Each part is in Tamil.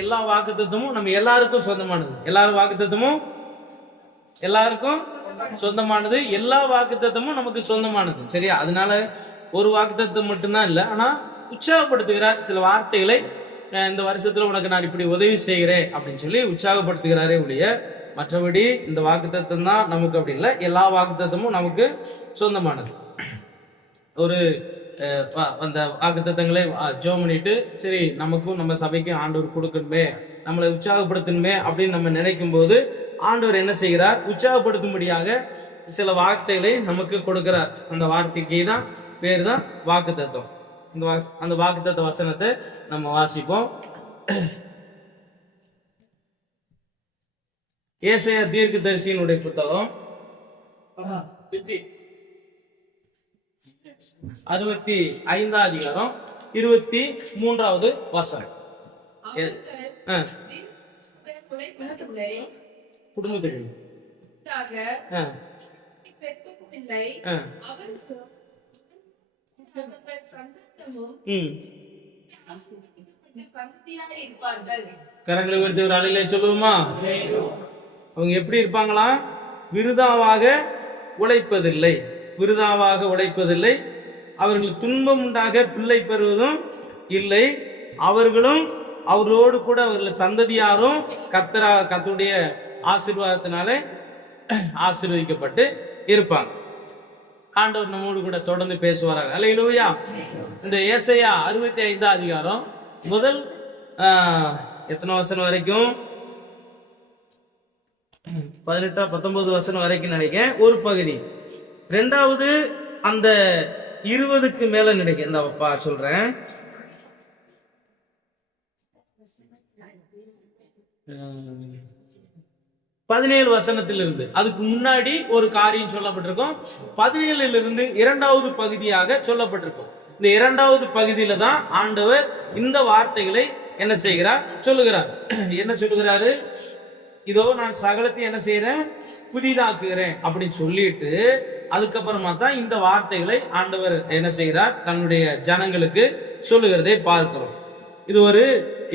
எல்லா வாக்குத்தத்தமும் நம்ம எல்லாருக்கும் சொந்தமானது. எல்லாரும் வாக்குத்தத்தமும் எல்லாருக்கும் சொந்தமானது. எல்லா வாக்குத்தத்தமும் நமக்கு சொந்தமானது. சரியா? அதனால ஒரு வாக்குத்தத்தம் மட்டும்தான் இல்லை, ஆனா உற்சாகப்படுத்துகிறார். சில வார்த்தைகளை இந்த வருஷத்துல உனக்கு நான் இப்படி உதவி செய்கிறேன் அப்படின்னு சொல்லி உற்சாகப்படுத்துகிறாரே ஒழிய மற்றபடி இந்த வாக்குத்தத்தம் தான் நமக்கு அப்படி இல்லை. எல்லா வாக்குத்தத்தமும் நமக்கு சொந்தமானது. ஒரு அந்த வாக்குத்தத்தங்களை ஜெபம் பண்ணிட்டு சரி நமக்கும் நம்ம சபைக்கும் ஆண்டவர் கொடுக்கணுமே, நம்மளை உற்சாகப்படுத்தணுமே அப்படின்னு நம்ம நினைக்கும் போது ஆண்டவர் என்ன செய்கிறார்? உற்சாகப்படுத்தும்படியாக சில வார்த்தைகளை நமக்கு கொடுக்கிறார். அந்த வார்த்தைக்கு தான் பேர் தான் வாக்குத்தத்தம். அந்த வாக்குத்தத்த வசனத்தை நம்ம வாசிப்போம். ஏசாயா தீர்க்கதரிசியினுடைய புத்தகம் 65 அதிகாரம் 23வது வசனம். குடும்பத்துக்கு கரங்களை உயர்த்தி ஒரு அலையில சொல்லுவோமா? அவங்க எப்படி இருப்பாங்களா? விருதாவாக உழைப்பதில்லை, விருதாவாக உழைப்பதில்லை. அவர்களுக்கு துன்பம் உண்டாக பிள்ளை பெறுவதும் இல்லை. அவர்களும் அவர்களோடு கூட அவர்கள் சந்ததியாரும் கர்த்தருடைய ஆசீர்வாதத்தினாலே ஆசீர்வதிக்கப்பட்டு இருப்பாங்க. ஆண்டவர் நம்மோடு கூட தொடர்ந்து பேசுவாராங்க. அல்லேலூயா. இந்த ஏசாயா 65 அதிகாரம் முதல் எத்தனை வசனம் வரைக்கும்? 18-19 வசனம் வரைக்கும் நினைக்கிறேன் ஒரு பகுதி. ரெண்டாவது அந்த 20க்கு மேல நினைக்கிறேன். இந்த சொல்றேன். 17 வசனத்திலிருந்து அதுக்கு முன்னாடி ஒரு காரியம் சொல்லப்பட்டிருக்கும். 17லிருந்து இரண்டாவது பகுதியாக சொல்லப்பட்டிருக்கும். இந்த இரண்டாவது பகுதியில தான் ஆண்டவர் இந்த வார்த்தைகளை என்ன செய்கிறார்? சொல்லுகிறார். என்ன சொல்லுகிறாரு? இதோ நான் சகலத்தையும் என்ன செய்யறேன்? புதிதாக்குகிறேன் அப்படின்னு சொல்லிட்டு அதுக்கப்புறமா தான் இந்த வார்த்தைகளை ஆண்டவர் என்ன செய்கிறார்? தன்னுடைய ஜனங்களுக்கு சொல்லுகிறதை பார்க்கிறோம். இது ஒரு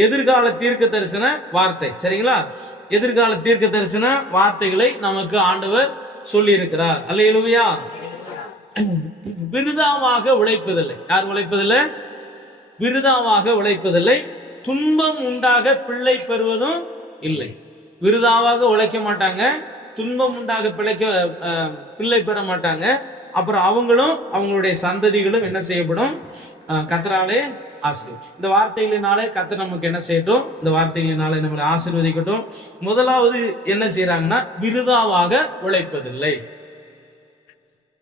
எதிர்கால தீர்க்க தரிசன வார்த்தை. சரிங்களா? எதிர்கால தீர்க்க தரிசன வார்த்தைகளை நமக்கு ஆண்டவர் சொல்லி இருக்கிறார். அல்லேலூயா. விருதாவாக உழைப்பதில்லை. யார் உழைப்பதில்லை? விருதாவாக உழைப்பதில்லை. துன்பம் உண்டாக பிள்ளை பெறுவதும் இல்லை. விருதாவாக உழைக்க மாட்டாங்க, துன்பம் உண்டாக பிள்ளை பெற மாட்டாங்க. அப்புறம் அவங்களும் அவங்களுடைய சந்ததிகளும் என்ன செய்யப்படும்? கர்த்தராலே ஆசீர்வதி. இந்த வார்த்தைகளினாலே கர்த்தர் நமக்கு என்ன செய்யட்டும்? இந்த வார்த்தைகளினாலே நம்மளை ஆசீர்வதிக்கட்டும். முதலாவது என்ன செய்யறாங்கன்னா விருதாவாக உழைப்பதில்லை.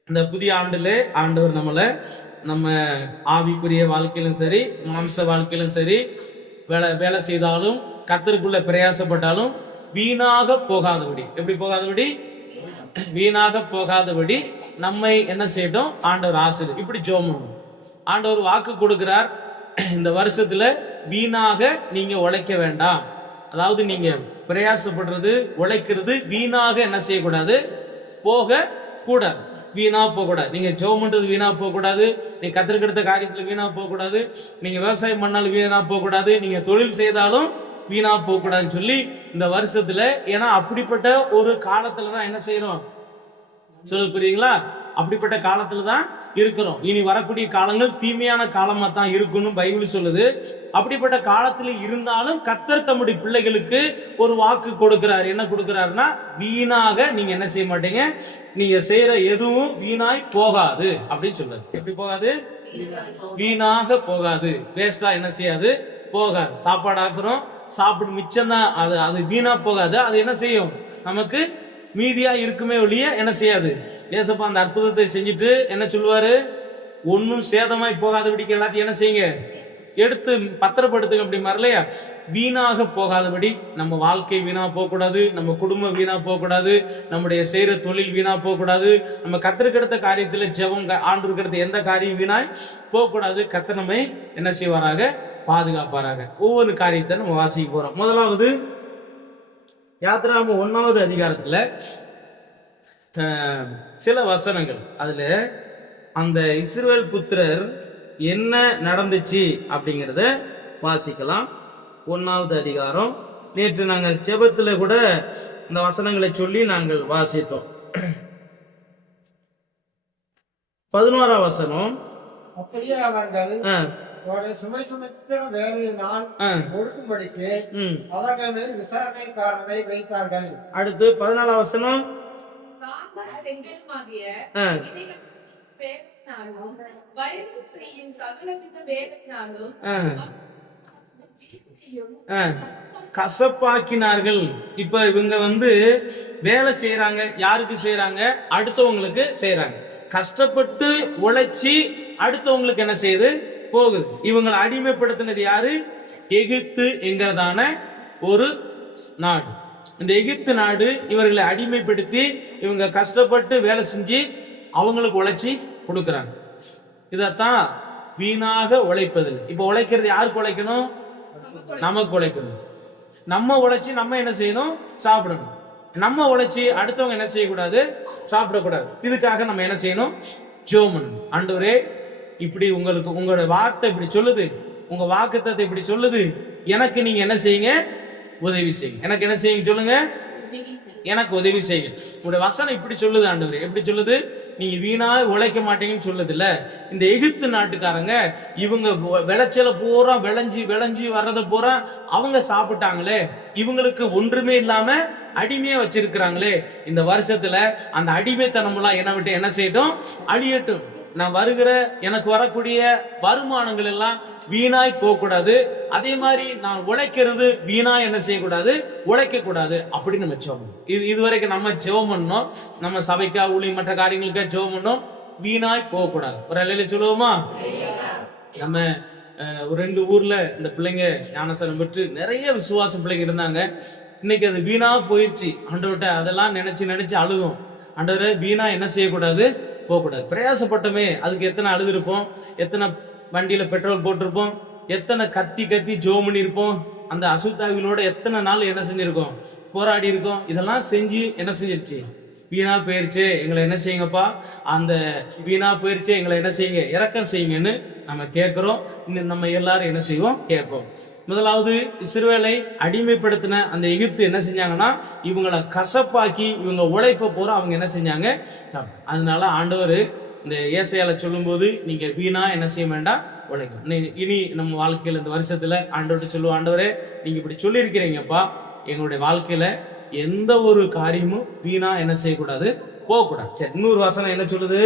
இந்த புதிய ஆண்டுல ஆண்டவர் நம்மளை நம்ம ஆவிக்குரிய வாழ்க்கையிலும் சரி மாம்ச வாழ்க்கையிலும் சரி வேலை செய்தாலும் கர்த்தருக்குள்ள பிரயாசப்பட்டாலும் வீணாக போகாதபடி, எப்படி போகாதபடி? வீணாக போகாதபடி நம்மை என்ன செய்யட்டும்? ஆண்டவர் ஆசீர்வதி. இப்படி ஜெபம் பண்ணணும். ஆண்டவர் வாக்கு கொடுக்கிறார், இந்த வருஷத்துல வீணாக நீங்க உழைக்க வேண்டாம். அதாவது நீங்க பிரயாசப்படுறது உழைக்கிறது வீணாக என்ன செய்யக்கூடாது? போக கூடாது. வீணா போக கூடாது. நீங்க ஜெபம் பண்றது வீணா போக கூடாது. நீங்க கத்திரிக்கெடுத்த காரியத்துல வீணா போக கூடாது. நீங்க விவசாயம் பண்ணாலும் வீணா போக கூடாது. நீங்க தொழில் செய்தாலும் வீணா போக கூடாதுன்னு சொல்லி இந்த வருஷத்துல, ஏன்னா அப்படிப்பட்ட ஒரு காலத்துலதான் என்ன செய்யறோம்? சொல்ல புரியுங்களா? அப்படிப்பட்ட காலத்துலதான் இருக்கிறோம். இனி வரக்கூடிய காலங்கள் தீமையான காலமா தான் இருக்குன்னு பைபிள் சொல்லுது. அப்படிப்பட்ட காலத்துல இருந்தாலும் கர்த்தர் தம்முடைய பிள்ளைகளுக்கு ஒரு வாக்கு கொடுக்கிறார். என்ன கொடுக்கிறாருன்னா, வீணாக நீங்க என்ன செய்ய மாட்டீங்க, நீங்க செய்யற எதுவும் வீணாய் போகாது அப்படின்னு சொல்றாரு. எப்படி போகாது? வீணாக போகாது. வேஸ்டா என்ன செய்யாது? போகாது. சாப்பாடு ஆக்குறோம், சாப்பிடு மிச்சம் தான், அது வீணா போகாது. அது என்ன செய்யும்? நமக்கு மீதியா இருக்குமே ஒழிய என்ன செய்யாது. ஏசப்பா அந்த அற்புதத்தை செஞ்சுட்டு என்ன சொல்லுவாரு? ஒன்னும் சேதமாய் போகாதபடிக்கு எல்லாத்தையும் என்ன செய்யுங்க? எடுத்து பத்திரப்படுத்துங்க அப்படி மாதிரிலையா? வீணாக போகாதபடி நம்ம வாழ்க்கை வீணா போக கூடாது, நம்ம குடும்பம் வீணா போக கூடாது, நம்முடைய செய்யற தொழில் வீணா போக கூடாது, நம்ம கத்திரிக்கெடுத்த காரியத்துல ஜெபம் ஆண்டவருக்கு எடுத்த எந்த காரியம் வீணாய் போக கூடாது. கர்த்தர் நம்மை என்ன செய்வாராக? பாதுகாப்பாராக. ஒவ்வொரு காரியத்தை நம்ம வாசிக்க போறோம். முதலாவது யாத்திராகமம் 1வது அதிகாரத்துல சில வசனங்கள். அதுல அந்த இஸ்ரவேல் புத்திரர் என்ன நடந்துச்சு அப்படிங்கிறத வாசிக்கலாம். 1வது அதிகாரம். நேற்று நாங்கள் ஜெபத்துல கூட இந்த வசனங்களை சொல்லி நாங்கள் வாசித்தோம். 11ஆம் வசனம். அப்படியே அவர்கள் சுமை சுமத்த வேலையினால் ஒடுக்கும்படிக்கு அவர்கள் மேல் விசாரணைக்காரரை வைத்தார்கள். அடுத்து 14ஆம் வசனம். கசப்பாக்கினார்கள். இப்ப இவங்க வேலை செய்யறாங்க. யாருக்கு செய்யறாங்க? அடுத்தவங்களுக்கு செய்யறாங்க. கஷ்டப்பட்டு உழைச்சி அடுத்தவங்களுக்கு என்ன செய்யுது? போகுது. இவங்களை அடிமைப்படுத்தினது யாரு? எகிப்து என்கிறதான ஒரு நாடு. இந்த எகிப்து நாடு இவர்களை அடிமைப்படுத்தி இவங்க கஷ்டப்பட்டு வேலை செஞ்சு அவங்களுக்கு உழைச்சி கொடுக்கறாங்க. இதத்தான் வீணாக உழைப்பதில்லை. இப்ப உழைக்கிறது யாருக்கு உழைக்கணும்? நமக்கு உழைக்கணும். நம்ம உழைச்சி நம்ம என்ன செய்யணும்? சாப்பிடணும். நம்ம உழைச்சி அடுத்தவங்க என்ன செய்யக்கூடாது? சாப்பிடக்கூடாது. இதுக்காக நம்ம என்ன செய்யணும்? ஜெபம் பண்ணணும். ஆண்டவரே, இப்படி உங்களுக்கு உங்களோட வார்த்தை இப்படி சொல்லுது, உங்க வாக்குத்தத்தம் இப்படி சொல்லுது, எனக்கு நீங்க என்ன செய்யுங்க? உதவி செய்யுங்க. எனக்கு என்ன செய்யுங்க சொல்லுங்க? எனக்கு உதவி செய்யுங்க. உங்களுடைய வசனம் இப்படி சொல்லுது ஆண்டவரே. எப்படி சொல்லுது? நீங்க வீணா உழைக்க மாட்டீங்கன்னு சொல்லுது இல்ல. இந்த எகிப்து நாட்டுக்காரங்க இவங்க விளைச்சல பூரா விளைஞ்சி வர்றத பூரா அவங்க சாப்பிட்டாங்களே, இவங்களுக்கு ஒன்றுமே இல்லாம அடிமையா வச்சிருக்கிறாங்களே, இந்த வருஷத்துல அந்த அடிமைத்தனம் எல்லாம் என்ன விட்டு என்ன செய்யட்டும்? அழியட்டும். நான் வருகிற எனக்கு வரக்கூடிய வருமானங்கள் எல்லாம் வீணாய் போக கூடாது. அதே மாதிரி நான் உழைக்கிறது வீணா என்ன செய்யக்கூடாது? உழைக்க கூடாது. அப்படின்னு நம்ம ஜெபம். இதுவரைக்கும் நம்ம ஜெபம் பண்ணோம். நம்ம சபைக்கா ஊழியம் மற்ற காரியங்களுக்கா ஜெபம் பண்ணோம். வீணாய் போக கூடாது. ஒரு அல்லேலூயா சொல்லுவோமா? நம்ம ஒரு 2 ஊர்ல இந்த பிள்ளைங்க ஞானஸ்நானம் பெற்று நிறைய விசுவாச பிள்ளைங்க இருந்தாங்க. இன்னைக்கு அது வீணா போயிடுச்சு. ஆண்டவர்கிட்ட அதெல்லாம் நினைச்சு அழுகும். ஆண்டவரே, வீணா என்ன செய்யக்கூடாது? போகக்கூடாது. பிரயாசப்பட்டமே, அதுக்கு எத்தனை அழுதுருப்போம், எத்தனை வண்டியில பெட்ரோல் போட்டிருப்போம், எத்தனை கத்தி ஜோம் பண்ணிருப்போம், அந்த அசுத்தாவிகளோட எத்தனை நாள் என்ன செஞ்சிருக்கோம்? போராடி இருக்கோம். இதெல்லாம் செஞ்சு என்ன செஞ்சிருச்சு? வீணா போயிருச்சு. எங்களை என்ன செய்யுங்கப்பா? அந்த வீணா போயிருச்சு, எங்களை என்ன செய்யுங்க? இரக்கம் செய்யுங்கன்னு நம்ம கேட்கிறோம். நம்ம எல்லாரும் என்ன செய்வோம்? கேட்போம். முதலாவது, இஸ்ரவேலை அடிமைப்படுத்தின அந்த எகிப்து என்ன செஞ்சாங்கன்னா, இவங்களை கசப்பாக்கி இவங்க உழைப்ப போற அவங்க என்ன செஞ்சாங்க? அதனால ஆண்டவர் இந்த ஏசாயால சொல்லும் போது, நீங்க வீணா என்ன செய்ய வேண்டாம்? உழைக்கும். இனி நம்ம வாழ்க்கையில இந்த வருஷத்துல ஆண்டவர்கிட்ட சொல்லுவோம், ஆண்டவரே, நீங்க இப்படி சொல்லியிருக்கிறீங்கப்பா, எங்களுடைய வாழ்க்கையில எந்த ஒரு காரியமும் வீணா என்ன செய்யக்கூடாது? போகக்கூடாது. சரி, இன்னொரு வசனம் என்ன சொல்லுது?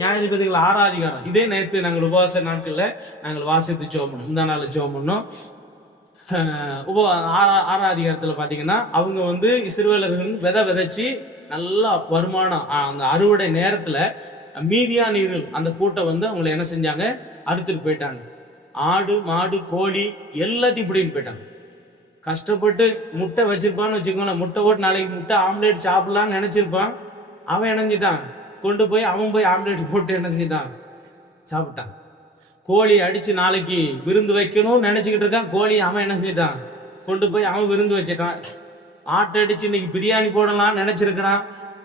நியாயாதிபதிகள் 6ஆம் அதிகாரம். இதே நேற்று நாங்கள் உபவாச நாட்கள்ல நாங்கள் வாசித்து ஜெபம் பண்ணோம். இந்த நாள் ஜெபம் பண்ணோம். 6ஆம் அதிகாரத்துல பாத்தீங்கன்னா, அவங்க இஸ்ரவேலர்கள் விதைச்சு நல்லா வருமானம், அந்த அறுவடை நேரத்துல மீதியானியர்கள் அந்த கூட்டம் அவங்களை என்ன செஞ்சாங்க? அறுத்துட்டு போயிட்டாங்க. ஆடு மாடு கோழி எல்லாத்தையும் இப்படின்னு போயிட்டாங்க. கஷ்டப்பட்டு முட்டை வச்சிருப்பான்னு வச்சுக்கோங்களேன். முட்டை போட்டு நாளைக்கு முட்டை ஆம்லேட் சாப்பிடலான்னு நினைச்சிருப்பான். அவன் இணைஞ்சிட்டான். கொண்டு போய் அவன் போய் ஆம்லேட் போட்டு என்ன செஞ்சிட்டான்? சாப்பிட்டான். கோழி அடிச்சு நாளைக்கு விருந்து வைக்கணும்னு நினைச்சுக்கிட்டு இருக்கான். கோழி அவன் என்ன செஞ்சிட்டான்? கொண்டு போய் அவன் விருந்து வச்சிட்டான். ஆட்டை அடிச்சு இன்னைக்கு பிரியாணி போடலாம் நினைச்சிருக்கிறான்.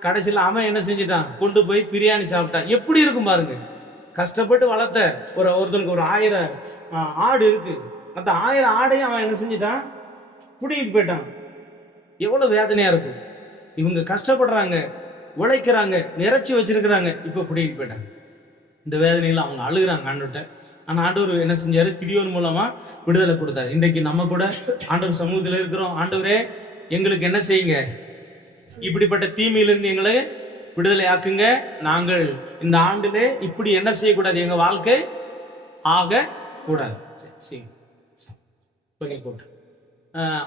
கடைசியில் அவன் என்ன செஞ்சிட்டான்? கொண்டு போய் பிரியாணி சாப்பிட்டான். எப்படி இருக்கும் பாருங்க. கஷ்டப்பட்டு வளர்த்த ஒருத்தனுக்கு ஒரு 1000 ஆடு இருக்கு. அந்த 1000 ஆடையும் அவன் என்ன செஞ்சிட்டான்? புடிங்கிட்டு போயிட்டான். எவ்வளவு வேதனையா இருக்கும். இவங்க கஷ்டப்படுறாங்க, உழைக்கிறாங்க, நிறைச்சி வச்சிருக்கிறாங்க, இப்ப புடிங்கிட்டு போயிட்டாங்க. இந்த வேதனையில அவங்க அழுகுறாங்க ஆண்டவர்கிட்ட. ஆனா ஆண்டவர் என்ன செஞ்சாரு? கிதியோன் மூலமா விடுதலை கொடுத்தாரு. இன்றைக்கு நம்ம கூட ஆண்டவர் சமூகத்தில் இருக்கிறோம். ஆண்டவரே, எங்களுக்கு என்ன செய்யுங்க? இப்படிப்பட்ட தீமையிலிருந்து எங்களை விடுதலை ஆக்குங்க. நாங்கள் இந்த ஆண்டிலே இப்படி என்ன செய்யக்கூடாது? எங்க வாழ்க்கை ஆக கூடாது.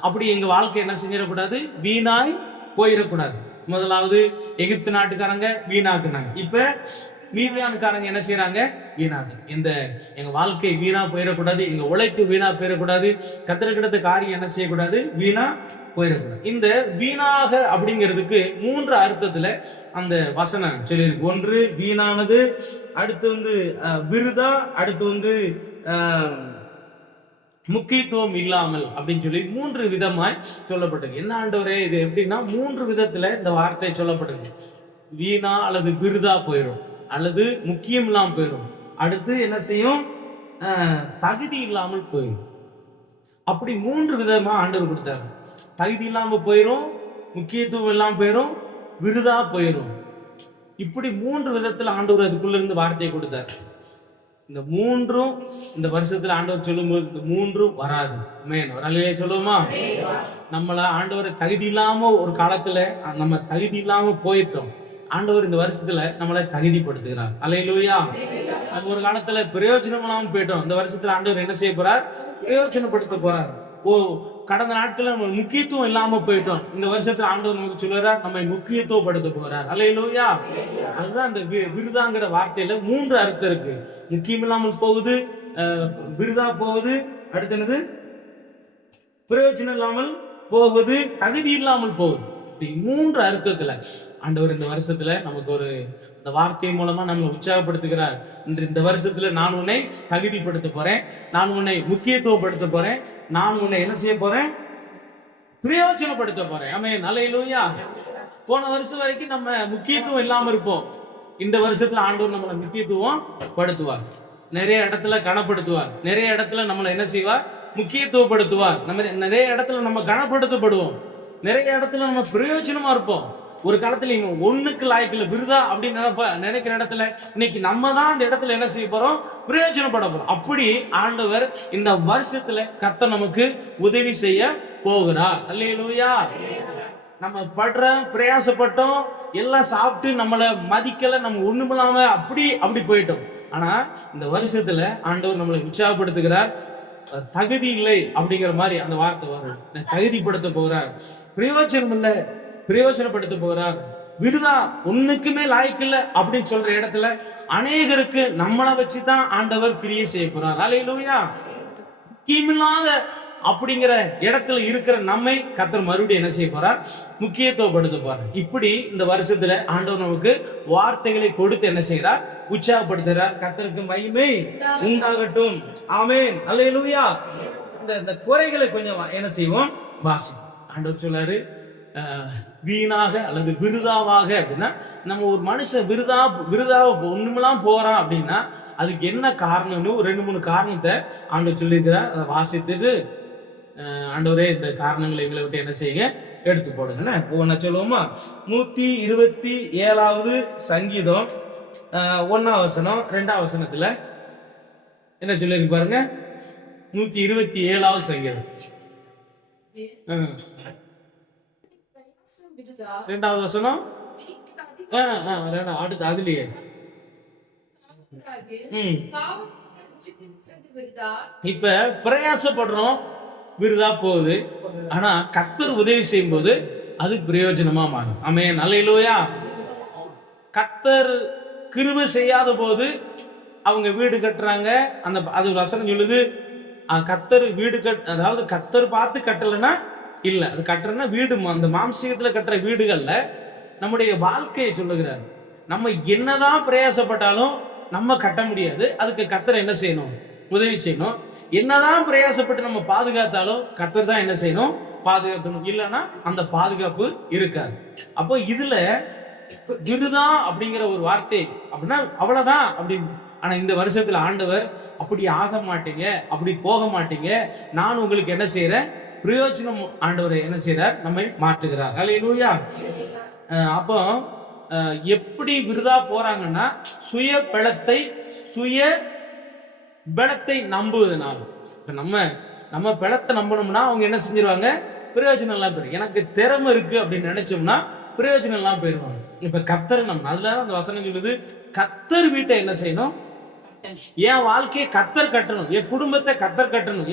அப்படி எங்க வாழ்க்கை என்ன செஞ்சிடக்கூடாது? வீணாய் போயிடக்கூடாது. முதலாவது எகிப்து நாட்டுக்காரங்க வீணாக்குனாங்க. இப்ப மீதியானுக்காரங்க என்ன செய்யறாங்க? வீணாக்கு. எங்க வாழ்க்கை வீணா போயிடக்கூடாது, எங்க உழைப்பு வீணா போயிடக்கூடாது, கத்திரக்கிடத்த காரியம் என்ன செய்யக்கூடாது? வீணா போயிடக்கூடாது. இந்த வீணாக அப்படிங்கிறதுக்கு 3 அர்த்தத்துல அந்த வசனம் சொல்லியிருக்கு. ஒன்று வீணானது, அடுத்து விருதா, அடுத்து முக்கியத்துவம் இல்லாமல் அப்படின்னு சொல்லி 3 விதமாய் சொல்லப்பட்டது. என்ன ஆண்டவரே, இது எப்படின்னா 3 விதத்துல இந்த வார்த்தை சொல்லப்பட்டது. வீணா அல்லது விருதா போயிடும், அல்லது முக்கியம் இல்லாமல் போயிடும், அடுத்து என்ன செய்யும்? தகுதி இல்லாமல் போயிடும். அப்படி 3 விதமா ஆண்டவர் கொடுத்தாரு. தகுதி இல்லாம போயிரும், முக்கியத்துவம் இல்லாம போயிரும், விருதா போயிரும். இப்படி 3 விதத்துல ஆண்டவர் அதுக்குள்ள இருந்து வார்த்தையை கொடுத்தாரு. இந்த 3ம் இந்த வருஷத்துல ஆண்டவர் சொல்லும்போது இந்த 3ம் வராது. மேன் வரலையே சொல்லுவோமா? நம்மள ஆண்டவர் தகுதி இல்லாம ஒரு காலத்துல நம்ம தகுதி இல்லாம போயிட்டோம். ஆண்டவர் இந்த வருஷத்துல நம்மளை தகுதிப்படுத்துகிறார். அல்லேலூயா. நம்ம ஒரு காலத்துல பிரயோஜனம் இல்லாம போயிட்டோம். இந்த வருஷத்துல ஆண்டவர் என்ன செய்ய போறார்? பிரயோஜனப்படுத்த போறார். கடந்த நாட்கள்ல நம்ம முக்கியத்துவம் இல்லாம போயிட்டோம். இந்த வருஷத்துல ஆண்டவர் நமக்கு சொல்றார், நம்ம முக்கியத்துவப்படுத்த போறார். அல்லேலூயா. அதுதான் இந்த விருதாங்கிற வார்த்தையில 3 அர்த்தம் இருக்கு. முக்கியம் இல்லாமல் போகுது, விருதா போகுது, அடுத்து என்னது? பிரயோஜனம் இல்லாமல் போகுது, தகுதி இல்லாமல் போகுது. இப்படி 3 அர்த்தத்துல ஆண்டவர் இந்த வருஷத்துல நமக்கு ஒரு இந்த வார்த்தை மூலமா நம்ம உற்சாகப்படுத்துகிறார். இந்த வருஷத்துல நான் உன்னை தகுதிப்படுத்த போறேன், நான் உன்னை முக்கியத்துவப்படுத்த போறேன், நான் உன்னை என்ன செய்ய போறேன்? பிரயோஜனப்படுத்த போறேன். ஆமென். அல்லேலூயா. போன வருஷம் வரைக்கும் நம்ம முக்கியத்துவம் இல்லாம இருப்போம். இந்த வருஷத்துல ஆண்டவர் நம்மளை முக்கியத்துவம் படுத்துவார். நிறைய இடத்துல கனப்படுத்துவார். நிறைய இடத்துல நம்மளை என்ன செய்வார்? முக்கியத்துவப்படுத்துவார். நம்ம நிறைய இடத்துல நம்ம கனப்படுத்தப்படுவோம். நிறைய இடத்துல நம்ம பிரயோஜனமா இருப்போம். ஒரு காலத்துல ஒண்ணுக்கு லாய்க்குல விருதா அப்படின்னு நினைக்கிற இடத்துல இன்னைக்கு நம்ம தான் அந்த இடத்துல என்ன செய்ய போறோம்? பிரயோஜனப்பட போறோம். அப்படி ஆண்டவர் இந்த வருஷத்துல கர்த்தர் நமக்கு உதவி செய்ய போகிறார். அல்லேலூயா. நம்ம படுற பிரயாசப்பட்டோம், எல்லாம் சாப்பிட்டு நம்மள மதிக்கல, நம்ம ஒண்ணுமில்லாம அப்படி போயிட்டோம். ஆனா இந்த வருஷத்துல ஆண்டவர் நம்மளை உற்சாகப்படுத்துகிறார். தகுதி இல்லை அப்படிங்கிற மாதிரி அந்த வார்த்தை வரும். தகுதிப்படுத்த போகிறார். பிரயோஜனம் இல்லை, பிரயோஜனப்படுத்த போகிறார். விருதா ஒண்ணுக்குமே லாய்க்கு இல்லை அப்படின்னு சொல்ற இடத்துல அநேகருக்கு நம்மளை வச்சுதான் ஆண்டவர் கிரியை செய்ய போறார். அல்லேலூயா. முக்கியமில்லாத அப்படிங்கிற இடத்துல இருக்கிற நம்மை கர்த்தர் மறுபடியும் என்ன செய்ய போறார்? முக்கியத்துவப்படுத்த போறார். இப்படி இந்த வருஷத்துல ஆண்டவர் நமக்கு வார்த்தைகளை கொடுத்து என்ன செய்யறார்? உற்சாகப்படுத்துறார். கர்த்தருக்கு மகிமை உண்டாகட்டும். ஆமென். அல்லேலூயா. இந்த குறைகளை கொஞ்சம் என்ன செய்வோம்? வாசி. ஆண்டவர் சொல்லாரு, வீணாக அல்லது விருதாவாக அப்படின்னா, நம்ம ஒரு மனுஷன் விருதா ஒண்ணுமெல்லாம் போறான் அப்படின்னா அதுக்கு என்ன காரணம்னு ஒரு 2-3 காரணத்தை ஆண்டவர் சொல்லியிருக்கிறார். அதை வாசித்துட்டு ஆண்டவரே இந்த காரணங்களை எங்களை விட்டு என்ன செய்யுங்க? எடுத்து போடுங்க. ஒவ்வொன்னா சொல்லுவோமா? 127வது சங்கீதம் 1ஆம் வசனம் 2ஆம் வசனத்துல என்ன சொல்லியிருக்கு பாருங்க. 127வது சங்கீதம் 2ஆவது வசனம். அடுத்து அதுலயே இப்ப பிரயாசப்படுறோம், விருதா போகுது. ஆனா கர்த்தர் உதவி செய்யும் போது அது பிரயோஜனமா மாறும். ஆமென். அல்லேலூயா. கர்த்தர் கிருபை செய்யாத போது அவங்க வீடு கட்டுறாங்க. அது வசனம் சொல்லுது, கர்த்தர் வீடு அதாவது கர்த்தர் பார்த்து கட்டலைன்னா இல்ல, அது கட்டுறதுன்னா வீடு அந்த மாம்சீகத்துல கட்டுற வீடுகள்ல நம்முடைய வாழ்க்கையை சொல்லுகிறார். நம்ம என்னதான் பிரயாசப்பட்டாலும் நம்ம கட்ட முடியாது. அதுக்கு கர்த்தர் என்ன செய்யணும்? உதவி செய்யணும். என்னதான் பிரயாசப்பட்டு நம்ம பாதுகாத்தாலும் கர்த்தர் தான் என்ன செய்யணும்? பாதுகாக்கணும். இல்லைன்னா அந்த பாதுகாப்பு இருக்காது. அப்போ இதுல இதுதான் அப்படிங்கிற ஒரு வார்த்தை அப்படின்னா அவ்வளவுதான் அப்படின்னு. ஆனா இந்த வருஷத்துல ஆண்டவர் அப்படி ஆக மாட்டீங்க, அப்படி போக மாட்டீங்க, நான் உங்களுக்கு என்ன செய்யறேன்? பிரயோஜனம் ஆண்டவர் என்ன செய்யறார்? நம்மை மாற்றுகிறார். அல்லேலூயா. அப்போ எப்படி விருதா போறாங்கன்னா சுய பலத்தை நம்புவதனால. நம்ம பலத்தை நம்பணும்னா அவங்க என்ன செஞ்சிருவாங்க? பிரயோஜனம் எல்லாம் போயிடும். எனக்கு திறமை இருக்கு அப்படின்னு நினைச்சோம்னா பிரயோஜனம் எல்லாம் போயிருவாங்க. இப்ப கர்த்தர் நம்ம நல்லா அந்த வசனம் சொல்லுது, கர்த்தர் வீட்டை என்ன செய்யணும்? என் வாழ்க்கையை கர்த்தர் கட்டணும், என் குடும்பத்தை கர்த்தர் கட்டணும்,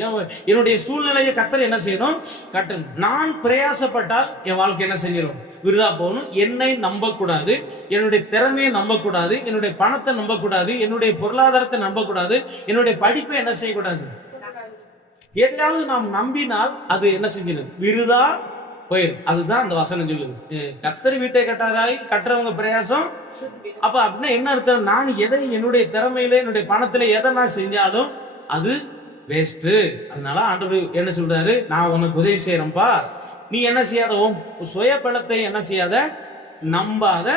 என்னுடைய சூழ்நிலையை கர்த்தர் என்ன செய்யணும்? கட்டணும். நான் பிரயாசப்பட்டால் என் வாழ்க்கை என்ன செஞ்சிடும்? விருதா போகணும். என்னை நம்ப கூடாது, என்னுடைய திறமையை நம்ப கூடாது, என்னுடைய பணத்தை நம்ப கூடாது, என்னுடைய பொருளாதாரத்தை நம்ப கூடாது, என்னுடைய படிப்பை என்ன செய்யக்கூடாது. எதையாவது நாம் நம்பினால் அது என்ன செஞ்சிடும்? விருதா போயிடும். அதுதான் அந்த வசனம் சொல்லுது. கர்த்தர் வீட்டை கட்டுறவங்க பிரயாசம். அப்ப அப்படின்னா என்ன அர்த்தம்? நான் எதை என்னுடைய திறமையில என்னுடைய பணத்துல எதை நான் செஞ்சாலும் அது வேஸ்ட். அதனால ஆண்டவர் என்ன சொல்றாரு? நான் உனக்கு உதவி செய்யறேன்பா, நீ என்ன செய்யாத, சுய பலத்தை என்ன செய்யாத, நம்பாத.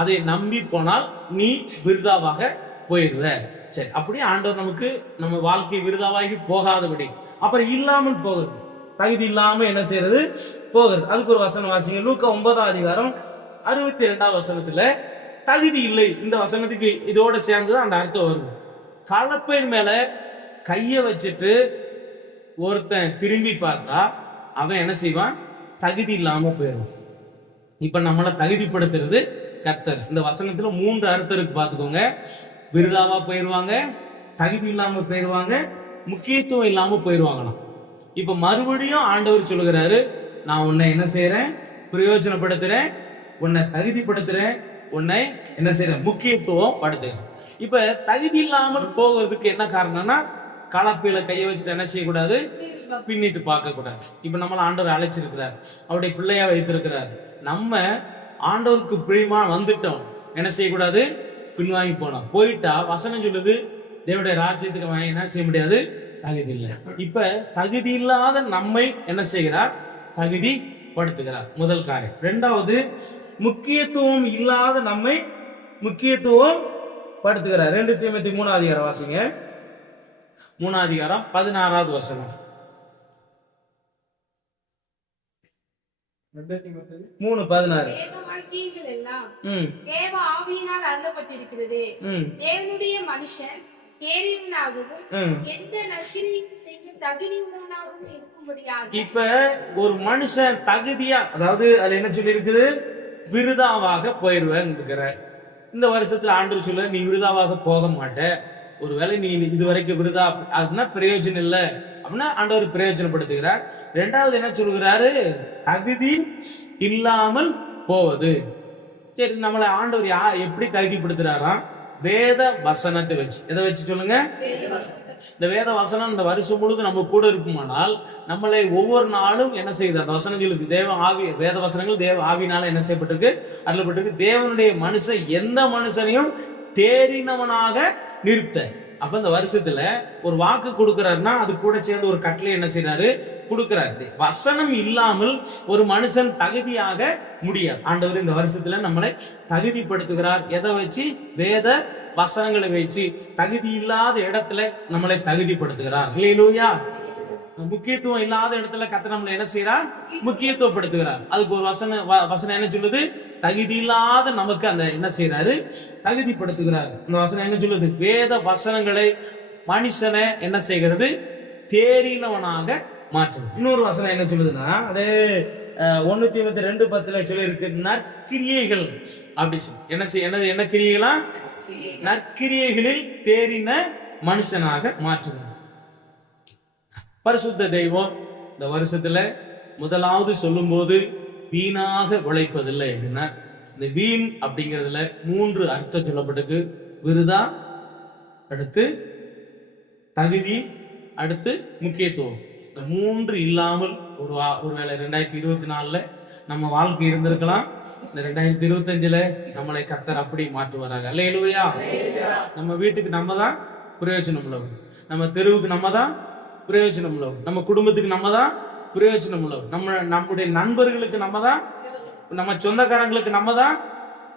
அதை நம்பி போனால் நீ விருதாவாக போயிடுவ. சரி, அப்படியே ஆண்டவர் நமக்கு நம்ம வாழ்க்கை விருதாவாகி போகாதபடி அப்புறம் இல்லாமல் போகுது, தகுதி இல்லாம என்ன செய்யறது போகிறது. அதுக்கு ஒரு வசனம் வாசிங்க. லூக்கா 9ஆம் அதிகாரம் 62ஆம் வசனத்துல தகுதி இல்லை, இந்த வசனத்துக்கு இதோட சேர்ந்துதான் அந்த அர்த்தம் வருது. கலப்பையின் மேல கைய வச்சுட்டு ஒருத்தன் திரும்பி பார்த்தா அவன் என்ன செய்வான், தகுதி இல்லாம போயிடுவான். இப்ப நம்மளை தகுதிப்படுத்துறது கர்த்தர். இந்த வசனத்துல 3 அர்த்தம் இருக்கு, பாத்துக்கோங்க. விருதாவா போயிருவாங்க, தகுதி இல்லாம போயிருவாங்க, முக்கியத்துவம் இல்லாம போயிருவாங்களாம். இப்ப மறுபடியும் ஆண்டவர் சொல்லுகிறாரு, நான் உன்னை என்ன செய்யறேன், பிரயோஜனப்படுத்துறேன், உன்னை தகுதிப்படுத்துறேன், உன்னை என்ன செய்யறேன், முக்கியத்துவம் படுத்துறேன். இப்ப தகுதி இல்லாமல் போகிறதுக்கு என்ன காரணம்னா, கலப்பையில கைய வச்சுட்டு என்ன செய்யக்கூடாது, பின்னிட்டு பார்க்க கூடாது. இப்ப நம்மள ஆண்டவர் அழைச்சிருக்கிறார், அவருடைய பிள்ளையா வைத்திருக்கிறார். நம்ம ஆண்டவருக்கு பிரியமா வந்துட்டோம், என்ன செய்யக்கூடாது, பின்வாங்கி போனோம். போயிட்டா வசனம் சொல்லுது, தேவனுடைய ராஜ்யத்துக்கு அவன் என்ன செய்ய முடியாது, தகுதி இல்லை. இப்ப தகுதி இல்லாத நம்மை என்ன செய்கிறார், தகுதி படுத்துகிறார். முதல் காரியம். இரண்டாவது, முக்கியத்துவம் இல்லாத நம்மை முக்கியத்துவம் படுத்துகிறார். 2 தீமோத்தேயு 3ஆம் அதிகாரம் வாசிங்க. 3ஆம் அதிகாரம் 16வது வசனம். 3:16. தேவ ஆவியினால் அருளப்பட்டிருக்கிறது. தேவனுடைய மனுஷன் எந்த நற்கிரியும் செய்ய தகுதியுள்ளவனாகவும் இருக்கும்படியாக. இப்ப ஒரு மனுஷன் தகுதியா, அதாவது அதுல என்ன சொல்லி இருக்குது, விருதாவாக போயிருவேன். இந்த வருஷத்துல ஆண்டவர் சொல்ல, நீ விருதாவாக போக மாட்ட. ஒருவேளை நீ இதுவரைக்கும் விருதா அப்படின்னா பிரயோஜனம் இல்லை அப்படின்னா ஆண்டவர் பிரயோஜனப்படுத்துகிறார். இரண்டாவது என்ன சொல்கிறாரு, தகுதி இல்லாமல் போவது. சரி, நம்மளை ஆண்டவர் எப்படி தகுதிப்படுத்துறாராம், வேத வசனத்தை வச்சு. எதை வச்சு சொல்லுங்க, இந்த வேத வசனம் இந்த வருஷம் முழுது நம்ம கூட இருக்குமானால் நம்மளை ஒவ்வொரு நாளும் என்ன செய்யுது, அந்த வசனங்களுக்கு தேவ ஆவி, வேத வசனங்கள் தேவ ஆவினால என்ன செய்யப்பட்டிருக்கு, அருளப்பட்டிருக்கு. தேவனுடைய மனுஷன் எந்த மனுஷனையும் தேறினவனாக நிறுத்த. அப்ப இந்த வருஷத்துல ஒரு வாக்கு கொடுக்கிறாருன்னா அது கூட சேர்ந்து ஒரு கட்டளை என்ன செய்யறாரு, கொடுக்கிறாரு. வசனம் இல்லாமல் ஒரு மனுஷன் தகுதியாக முடியாது. ஆண்டவர் இந்த வருஷத்துல நம்மளை தகுதிப்படுத்துகிறார். எதை வச்சு, வேத வசனங்களை வச்சு தகுதி இல்லாத இடத்துல நம்மளை தகுதிப்படுத்துகிறார். ஹல்லேலூயா. முக்கியத்துவம் இல்லாத இடத்துல கர்த்தர் நம்மளை என்ன செய்யறார், முக்கியத்துவப்படுத்துகிறார். அதுக்கு ஒரு வசனம் என்ன சொல்லுது, தகுதி இல்லாத நமக்கு அந்த என்ன செய்யறாரு, தகுதிப்படுத்துகிறார். இந்த வசனம் என்ன சொல்லுது, வேத வசனங்களை மனுஷனை என்ன செய்கிறது, தேறினவனாக மாற்றும். இன்னொரு வசனம் என்ன சொல்லுதுன்னா, அதே 1 தீமோத்தேயு 2:10 சொல்லி இருக்கு, நற்கிரியைகள் அப்படி என்ன என்ன கிரியைகளா, நற்கிரியைகளில் தேறின மனுஷனாக மாற்றுகிறார். பரிசுத்த தெய்வம் இந்த வருஷத்துல முதலாவது சொல்லும் போது வீணாக உழைப்பதில்லை அப்படின்னா, இந்த வீண் அப்படிங்கிறதுல 3 அர்த்தம் சொல்லப்பட்டிருக்கு. விருதா, அடுத்து தகுதி, அடுத்து முக்கியத்துவம். இந்த 3 இல்லாமல் ஒருவேளை 2024 நம்ம வாழ்க்கை இருந்திருக்கலாம். இந்த 2025 நம்மளை கர்த்தர் அப்படி மாற்றுவாராக. அல்லேலூயா. நம்ம வீட்டுக்கு நம்ம தான் பிரயோஜனம் உள்ளவர், நம்ம தெருவுக்கு நம்ம தான் பிரயோஜனம் உள்ளவர், நம்ம குடும்பத்துக்கு நம்ம தான் பிரயோஜனம் உள்ளவர், நம்முடைய நண்பர்களுக்கு நம்ம தான், நம்ம சொந்தக்காரங்களுக்கு நம்ம தான்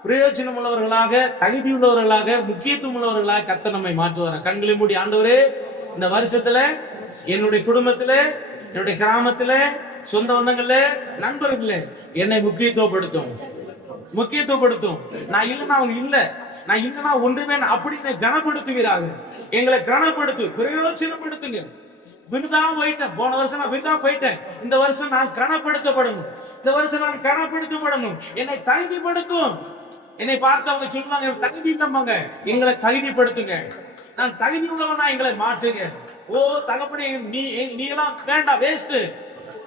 பிரயோஜனம் உள்ளவர்களாக, தகுதி உள்ளவர்களாக, முக்கியத்துவம் உள்ளவர்களாக கர்த்தர் நம்மை மாற்றுவார். கண்களை மூடி, ஆண்டவரே இந்த வருஷத்துல என்னுடைய குடும்பத்துல, என்னுடைய கிராமத்துல, சொந்த பந்தங்கள்ல, நண்பர்கள என்னை முக்கியத்துவப்படுத்தும். நான் இல்லைன்னா அவங்க இல்ல, நான் இல்லைன்னா ஒன்றுமே அப்படின்னு கனப்படுத்துவீராக. எங்களை கனப்படுத்து, பிரயோஜனப்படுத்துங்க. விருதா போயிட்டேன், போன வருஷம் நான் விருதா போயிட்டேன், இந்த வருஷம் நான் கனப்படுத்தப்படணும், இந்த வருஷம் நான் கனப்படுத்தப்படணும், என்னை தகுதிப்படுத்தும். என்னை பார்த்து அவங்க சொல்லுவாங்க, தகுதி இல்லம்பாங்க, எங்களை தகுதிப்படுத்துங்க, நான் தகுதி உள்ளவனா எங்களை மாற்றுங்க. ஓ தகப்பனே, நீ எல்லாம் வேண்டாம், வேஸ்ட்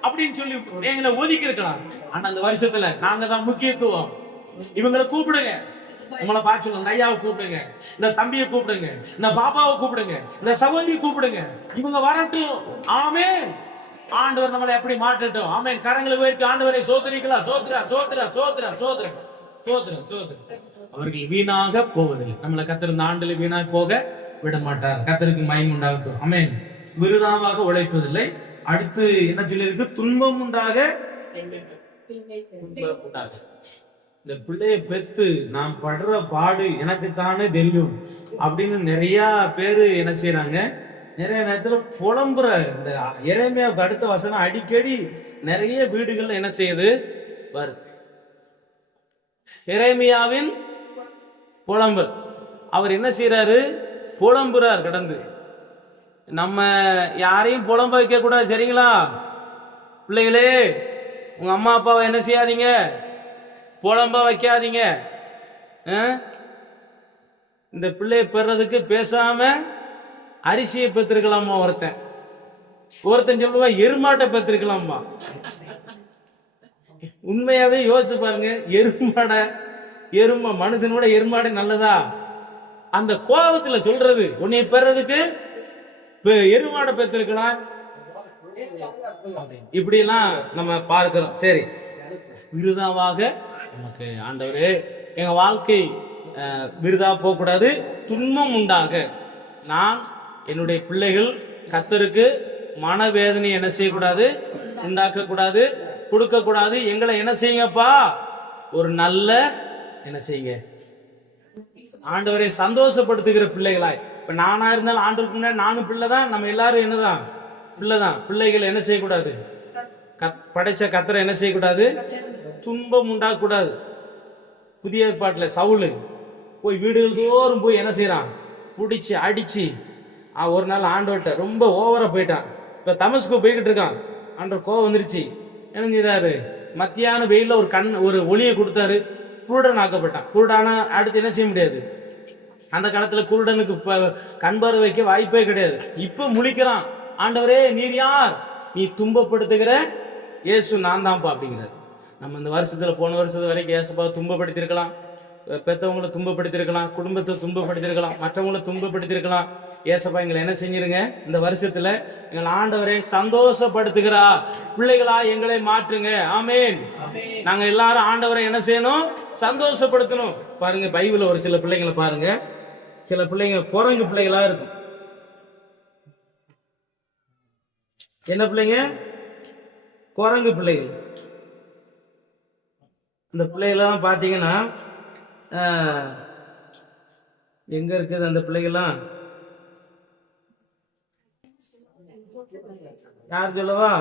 அப்படின்னு சொல்லி எங்களை ஒதுக்கி இருக்கலாம். ஆனா அந்த வருஷத்துல நாங்க தான் முக்கியத்துவம். இவங்களை கூப்பிடுங்க, உங்களை பார்த்து சொல்லுங்க, ஐயாவை கூப்பிடுங்க, இந்த தம்பியை கூப்பிடுங்க, இந்த பாப்பாவை கூப்பிடுங்க, இந்த சகோதரி கூப்பிடுங்க, இவங்க வரட்டும். ஆமென். ஆண்டவர் நம்மளை எப்படி மாற்றட்டும். ஆமென். கரங்களை உயர்த்தி ஆண்டவரை சோதரிக்கலாம். சோதரம். அவர்கள் வீணாக போவதில்லை. நம்மளை கர்த்தர் இந்த ஆண்டுல வீணாக போக விட மாட்டார். கர்த்தருக்கு மகிமை உண்டாகட்டும். ஆமென். விருதாவாக உழைப்பதில்லை. அடுத்து என்ன சொல்லி இருக்கு, துன்பம் உண்டாக. இந்த பிள்ளைய பெற்று நான் படுற பாடு எனக்கு தானே தெரியும் அப்படின்னு நிறைய பேரு என்ன செய்யறாங்க, நிறைய நேரத்துல புலம்புற இந்த எரேமியாவுக்கு அடுத்த வசனம் அடிக்கடி நிறைய வீடுகள்ல என்ன செய்யுது வருது. எரேமியாவின் புலம்பல். அவர் என்ன செய்யறாரு? புலம்புறார் கடந்து. நம்ம யாரையும் புலம்ப வைக்க கூடாது, சரிங்களா? பிள்ளைகளே, உங்க அம்மா அப்பாவை என்ன செய்யாதீங்க, புலம்ப வைக்காதீங்க. இந்த பிள்ளைய பெறதுக்கு பேசாம அரிசியை பெற்றிருக்கலாமா? ஒருத்தன் சொல்லுவா எருமாட்டை பெற்றிருக்கலாமா? உண்மையாவே யோசிச்சு பாருங்க. எருமை மனுஷனோட எருமாடை நல்லதா? அந்த கோபத்துல சொல்றது, உன்னை பெறதுக்கு எருமாடை பெற்றிருக்கலாம். இப்படி எல்லாம் நம்ம பார்க்கிறோம். சரி, விருதாவாக நமக்கு ஆண்டவரே எங்க வாழ்க்கை விருதா போக கூடாது, துன்பம் உண்டாக நான் என்னுடைய பிள்ளைகள் கர்த்தருக்கு மனவேதனை என்ன செய்யக்கூடாது, உண்டாக்க கூடாது, கொடுக்க கூடாது. எங்களை என்ன செய்யுங்கப்பா, ஒரு நல்ல என்ன செய்யுங்க, ஆண்டவரை சந்தோஷப்படுத்துகிற பிள்ளைகளாய். இப்ப நானா இருந்தாலும் ஆண்டவருக்கு முன்னாடி நானும் பிள்ளைதான், நம்ம எல்லாரும் என்னதான் பிள்ளைதான். பிள்ளைகள் என்ன செய்யக்கூடாது, படைச்ச கர்த்தரை என்ன செய்யக்கூடாது, துன்பம் உண்டாக்க கூடாது. புதிய ஏற்பாட்டுல சவுலு போய் வீடுகள் தோறும் போய் என்ன செய்யறான், பிடிச்சு அடிச்சு ஒரு நாள் ஆண்டவர்கிட்ட ரொம்ப ஓவரா போயிட்டான். இப்ப தமஸ்கு போய்கிட்டு இருக்கான். ஆண்டவர் கோவம் வந்துருச்சு. என்ன செய்யறாரு, மத்தியான வெயில ஒரு ஒளியை கொடுத்தாரு. குருடன் ஆக்கப்பட்டான். குருடானா அடுத்து என்ன செய்ய முடியாது. அந்த காலத்துல குருடனுக்கு கண் பார்வைக்கு வாய்ப்பே கிடையாது. இப்ப முழிக்கிறான், ஆண்டவரே நீர் யார், நீ துன்பப்படுத்துகிற இயேசு நான் தான்ப்பா அப்படிங்கிறார். நம்ம இந்த வருஷத்துல போன வருஷத்து வரைக்கும் இயேசுப்பா துன்பப்படுத்திருக்கலாம், பெற்றவங்களை துன்பப்படுத்திருக்கலாம், குடும்பத்தை துன்பப்படுத்திருக்கலாம், மற்றவங்களை துன்பப்படுத்திருக்கலாம். ஏசப்பா எங்களை என்ன செஞ்சிருங்க, இந்த வருஷத்துல எங்களை ஆண்டவரை சந்தோஷப்படுத்துகிறா பிள்ளைகளா எங்களை மாற்றுங்க. ஆமேன். நாங்க எல்லாரும் ஆண்டவரை என்ன செய்யணும், சந்தோஷப்படுத்தணும். பாருங்க, பைபிள்ல ஒரு சில பிள்ளைங்களை பாருங்க. சில பிள்ளைங்க குரங்கு பிள்ளைகளா இருக்கும். என்ன பிள்ளைங்க? குரங்கு பிள்ளைகள். இந்த பிள்ளைகள்லாம் பாத்தீங்கன்னா எங்க இருக்குது அந்த பிள்ளைகள்லாம்? யார் சொல்லவா?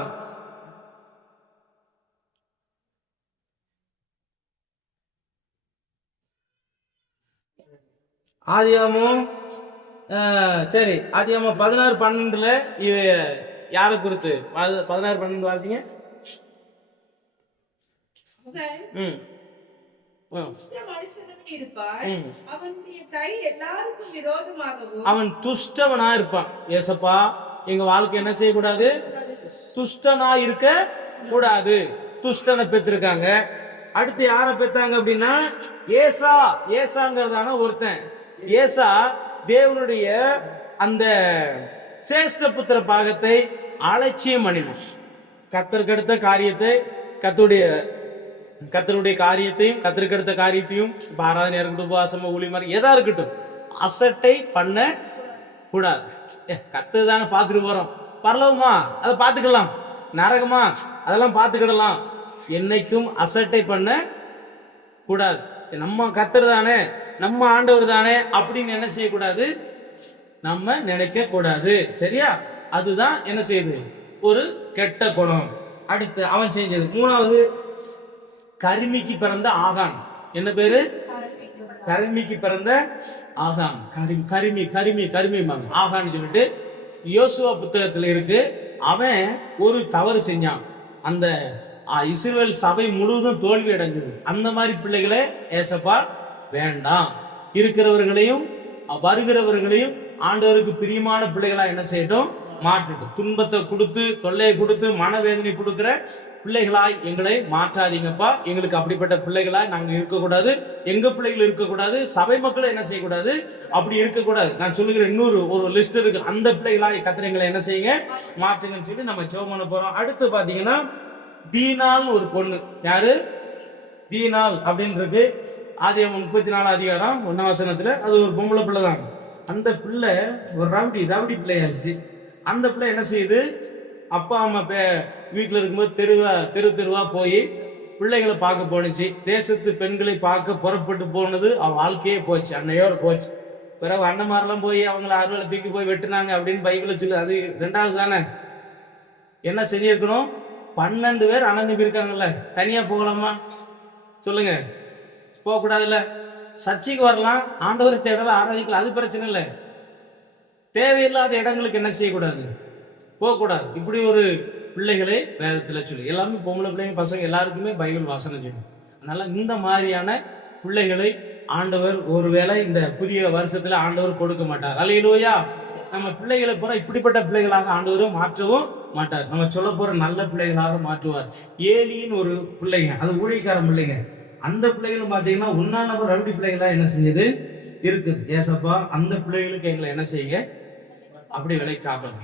ஆதியாகமம் சரி, ஆதியாகமம் 16:12 இவ யாரை குறித்து? 16:12 வாசிங்க. அவன் துஷ்டவனா இருப்பான். ஏசப்பா எங்க வாழ்க்கை என்ன செய்யக்கூடாது, துஷ்டனா இருக்க கூடாது. துஷ்டனை பெற்றிருக்காங்க. அடுத்து யார பெற்றாங்க அப்படின்னா ஏசாங்கிறதான ஒருத்தன். ஏசா தேவனுடைய அந்த சேஷ்ட புத்திர பாகத்தை அலட்சியம் பண்ணினான். கர்த்தருக்கு அடுத்த காரியத்தை, கர்த்தருடைய காரியத்தையும், கர்த்தருக்கு அடுத்த காரியத்தையும், ஆராதனை இருக்கட்டும், உபவாசம், ஊழியம், எதா இருக்கட்டும், அசட்டை பண்ண கூடாது. கர்த்தர் தானே பார்த்துட்டு போறோம், பரலோகமா அதை பார்த்துக்கலாம், நரகமா அதெல்லாம் பார்த்துக்கிடலாம். என்னைக்கும் அசட்டை பண்ண கூடாது. நம்ம கர்த்தர் தானே, நம்ம ஆண்டவர் தானே அப்படின்னு என்ன செய்யக்கூடாது, நம்ம நினைக்க கூடாது. சரியா? அதுதான் என்ன செய்யுது, ஒரு கெட்ட குணம். அடுத்து அவன் செஞ்சது மூணாவது, கரிமிக்கு பிறந்த ஆகான். என்ன பேரு? கரிமிக்கு பிறந்த ஆகான். கரிமி ஆகான்னு சொல்லிட்டு யோசுவா புத்தகத்துல இருக்கு. அவன் ஒரு தவறு செஞ்சான். அந்த இஸ்ரவேல் சபை முழுவதும் தோல்வி அடைஞ்சது. அந்த மாதிரி பிள்ளைகளே ஏசப்பா வேண்டாம். இருக்கிறவர்களையும் வருகிறவர்களையும் ஆண்டவருக்கு பிரியமான பிள்ளைகளா என்ன செய்யட்டும், மாற்றட்டும். துன்பத்தை கொடுத்து, தொல்லையை கொடுத்து, மனவேதனை கொடுக்கிற பிள்ளைகளாய் எங்களை மாற்றாதீங்கப்பா. எங்களுக்கு அப்படிப்பட்ட பிள்ளைகளாய் நாங்க இருக்கக்கூடாது. எங்க பிள்ளைகள் இருக்கக்கூடாது. சபை மக்களை என்ன செய்யக்கூடாது, அப்படி இருக்கக்கூடாது. நான் சொல்லுகிற இன்னொரு ஒரு லிஸ்ட் இருக்கு. அந்த பிள்ளைகளாய் கர்த்தர் எங்களை என்ன செய்யுங்க, மாற்றுங்கன்னு சொல்லி நம்ம ஜெபம் பண்ண போறோம். அடுத்து பாத்தீங்கன்னா தீனால் ஒரு பொண்ணு. யாரு? தீனால் அப்படின்றது ஆதியாகமம் 34 அதிகாரம் 1 வசனத்துல அது ஒரு பொம்பளை பிள்ளை தான். அந்த பிள்ளை ஒரு ரவுடி பிள்ளையாச்சு. அந்த பிள்ளை என்ன செய்யுது, அப்பா அம்மா வீட்டுல இருக்கும்போது தெருவா போய் பிள்ளைகளை பார்க்க போனுச்சு. தேசத்து பெண்களை பார்க்க புறப்பட்டு போனது அவ வாழ்க்கையே போச்சு, அன்னையோட போச்சு. பிறகு அண்ணன்மாரெல்லாம் போய் அவங்கள அறுவலை தூக்கி போய் வெட்டுனாங்க அப்படின்னு பைபிள்ல சொல்லு. அது ரெண்டாவது தானே. என்ன செஞ்சிருக்கணும்? 12 பேர் அண்ணன் இருக்காங்கல்ல, தனியா போகலாமா சொல்லுங்க? போக கூடாதுல்ல. சர்ச்சைக்கு வரலாம், ஆண்டவரை தேடலாம், ஆராதிக்கலாம், அது பிரச்சனை இல்லை. தேவையில்லாத இடங்களுக்கு என்ன செய்யக்கூடாது? போகக்கூடாது. இப்படி ஒரு பிள்ளைகளை வேதத்துல சொல்லி, எல்லாமே பொம்பளை பிள்ளைங்க பசங்க எல்லாருக்குமே பைபிள் வாசனை சொல்லணும். அதனால இந்த மாதிரியான பிள்ளைகளை ஆண்டவர் ஒருவேளை இந்த புதிய வருஷத்துல ஆண்டவர் கொடுக்க மாட்டார். அல்லேலூயா. நம்ம பிள்ளைகளை பூரா இப்படிப்பட்ட பிள்ளைகளாக ஆண்டவரும் மாற்றவும் மாட்டார். நம்ம சொல்ல போற நல்ல பிள்ளைகளாக மாற்றுவார். ஏலியின் ஒரு பிள்ளைங்க, அது ஊழியக்காரன் பிள்ளைங்க. அந்த பிள்ளைகளும் பாத்தீங்கன்னா உண்ணாநபர் ரவுடி பிள்ளைகளா என்ன செஞ்சது இருக்குது. ஏசப்பா அந்த பிள்ளைகளுக்கு எங்களை என்ன செய்யுங்க, அப்படி விலை காப்பாங்க.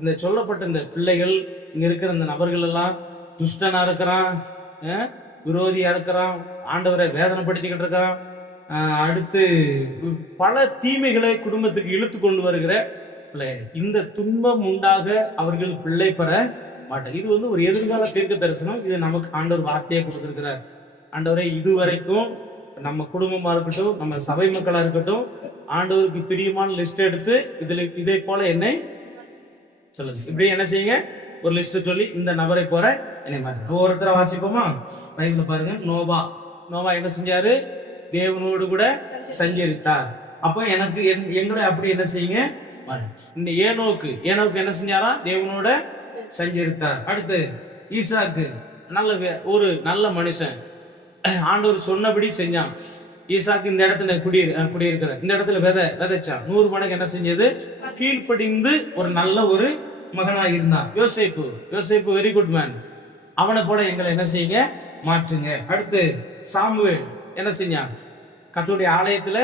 இந்த சொல்லப்பட்ட இந்த பிள்ளைகள், இங்க இருக்கிற இந்த நபர்கள் எல்லாம் துஷ்டனா இருக்கிறான், விரோதியா இருக்கிறான், ஆண்டவரை வேதனைப்படுத்திக்கிட்டு இருக்கிறான், அடுத்து பல தீமைகளை குடும்பத்துக்கு இழுத்து கொண்டு வருகிற பிள்ளைகள். இந்த துன்பம் உண்டாக அவர்கள் பிள்ளை பெற மாட்டாங்க. இது ஒரு எதிர்கால தீர்க்க தரிசனம். இது நமக்கு ஆண்டவர் வார்த்தையை கொடுத்திருக்கிறார். ஆண்டவரை இதுவரைக்கும் நம்ம குடும்பமா இருக்கட்டும், நம்ம சபை மக்களா இருக்கட்டும், ஆண்டவருக்கு பிரியமான லிஸ்ட் எடுத்து இதே போல என்னை சொல்லுங்க. இப்படி என்ன செய்யுங்க, ஒரு லிஸ்ட் சொல்லி இந்த நபரை போற என்னை மாற்ற. ஒவ்வொருத்தரை வாசிப்போமா? பைபிள்ல பாருங்க. நோவா என்ன செஞ்சாரு? தேவனோடு கூட சஞ்சரித்தார். அப்போ எங்களை அப்படி என்ன செய்யுங்க. இந்த ஏனோக்கு என்ன செஞ்சாரா? தேவனோட சஞ்சரித்தார். அடுத்து ஈசாக்கு, ஒரு நல்ல மனுஷன், ஆண்டவர் சொன்னபடி செஞ்சான். ஈசாக்கு இந்த இடத்துல குடியிருக்கிற இந்த இடத்துல விதைச்சான். 100 மடங்கு என்ன செஞ்சது? கீழ்ப்படிந்து ஒரு நல்ல ஒரு மகனா இருந்தான். யோசேப்பு வெரி குட் மேன். அவனை போல எங்களை என்ன செய்யுங்க, மாற்றுங்க. அடுத்து சாமுவேல் என்ன செஞ்சான்? கர்த்தருடைய ஆலயத்துல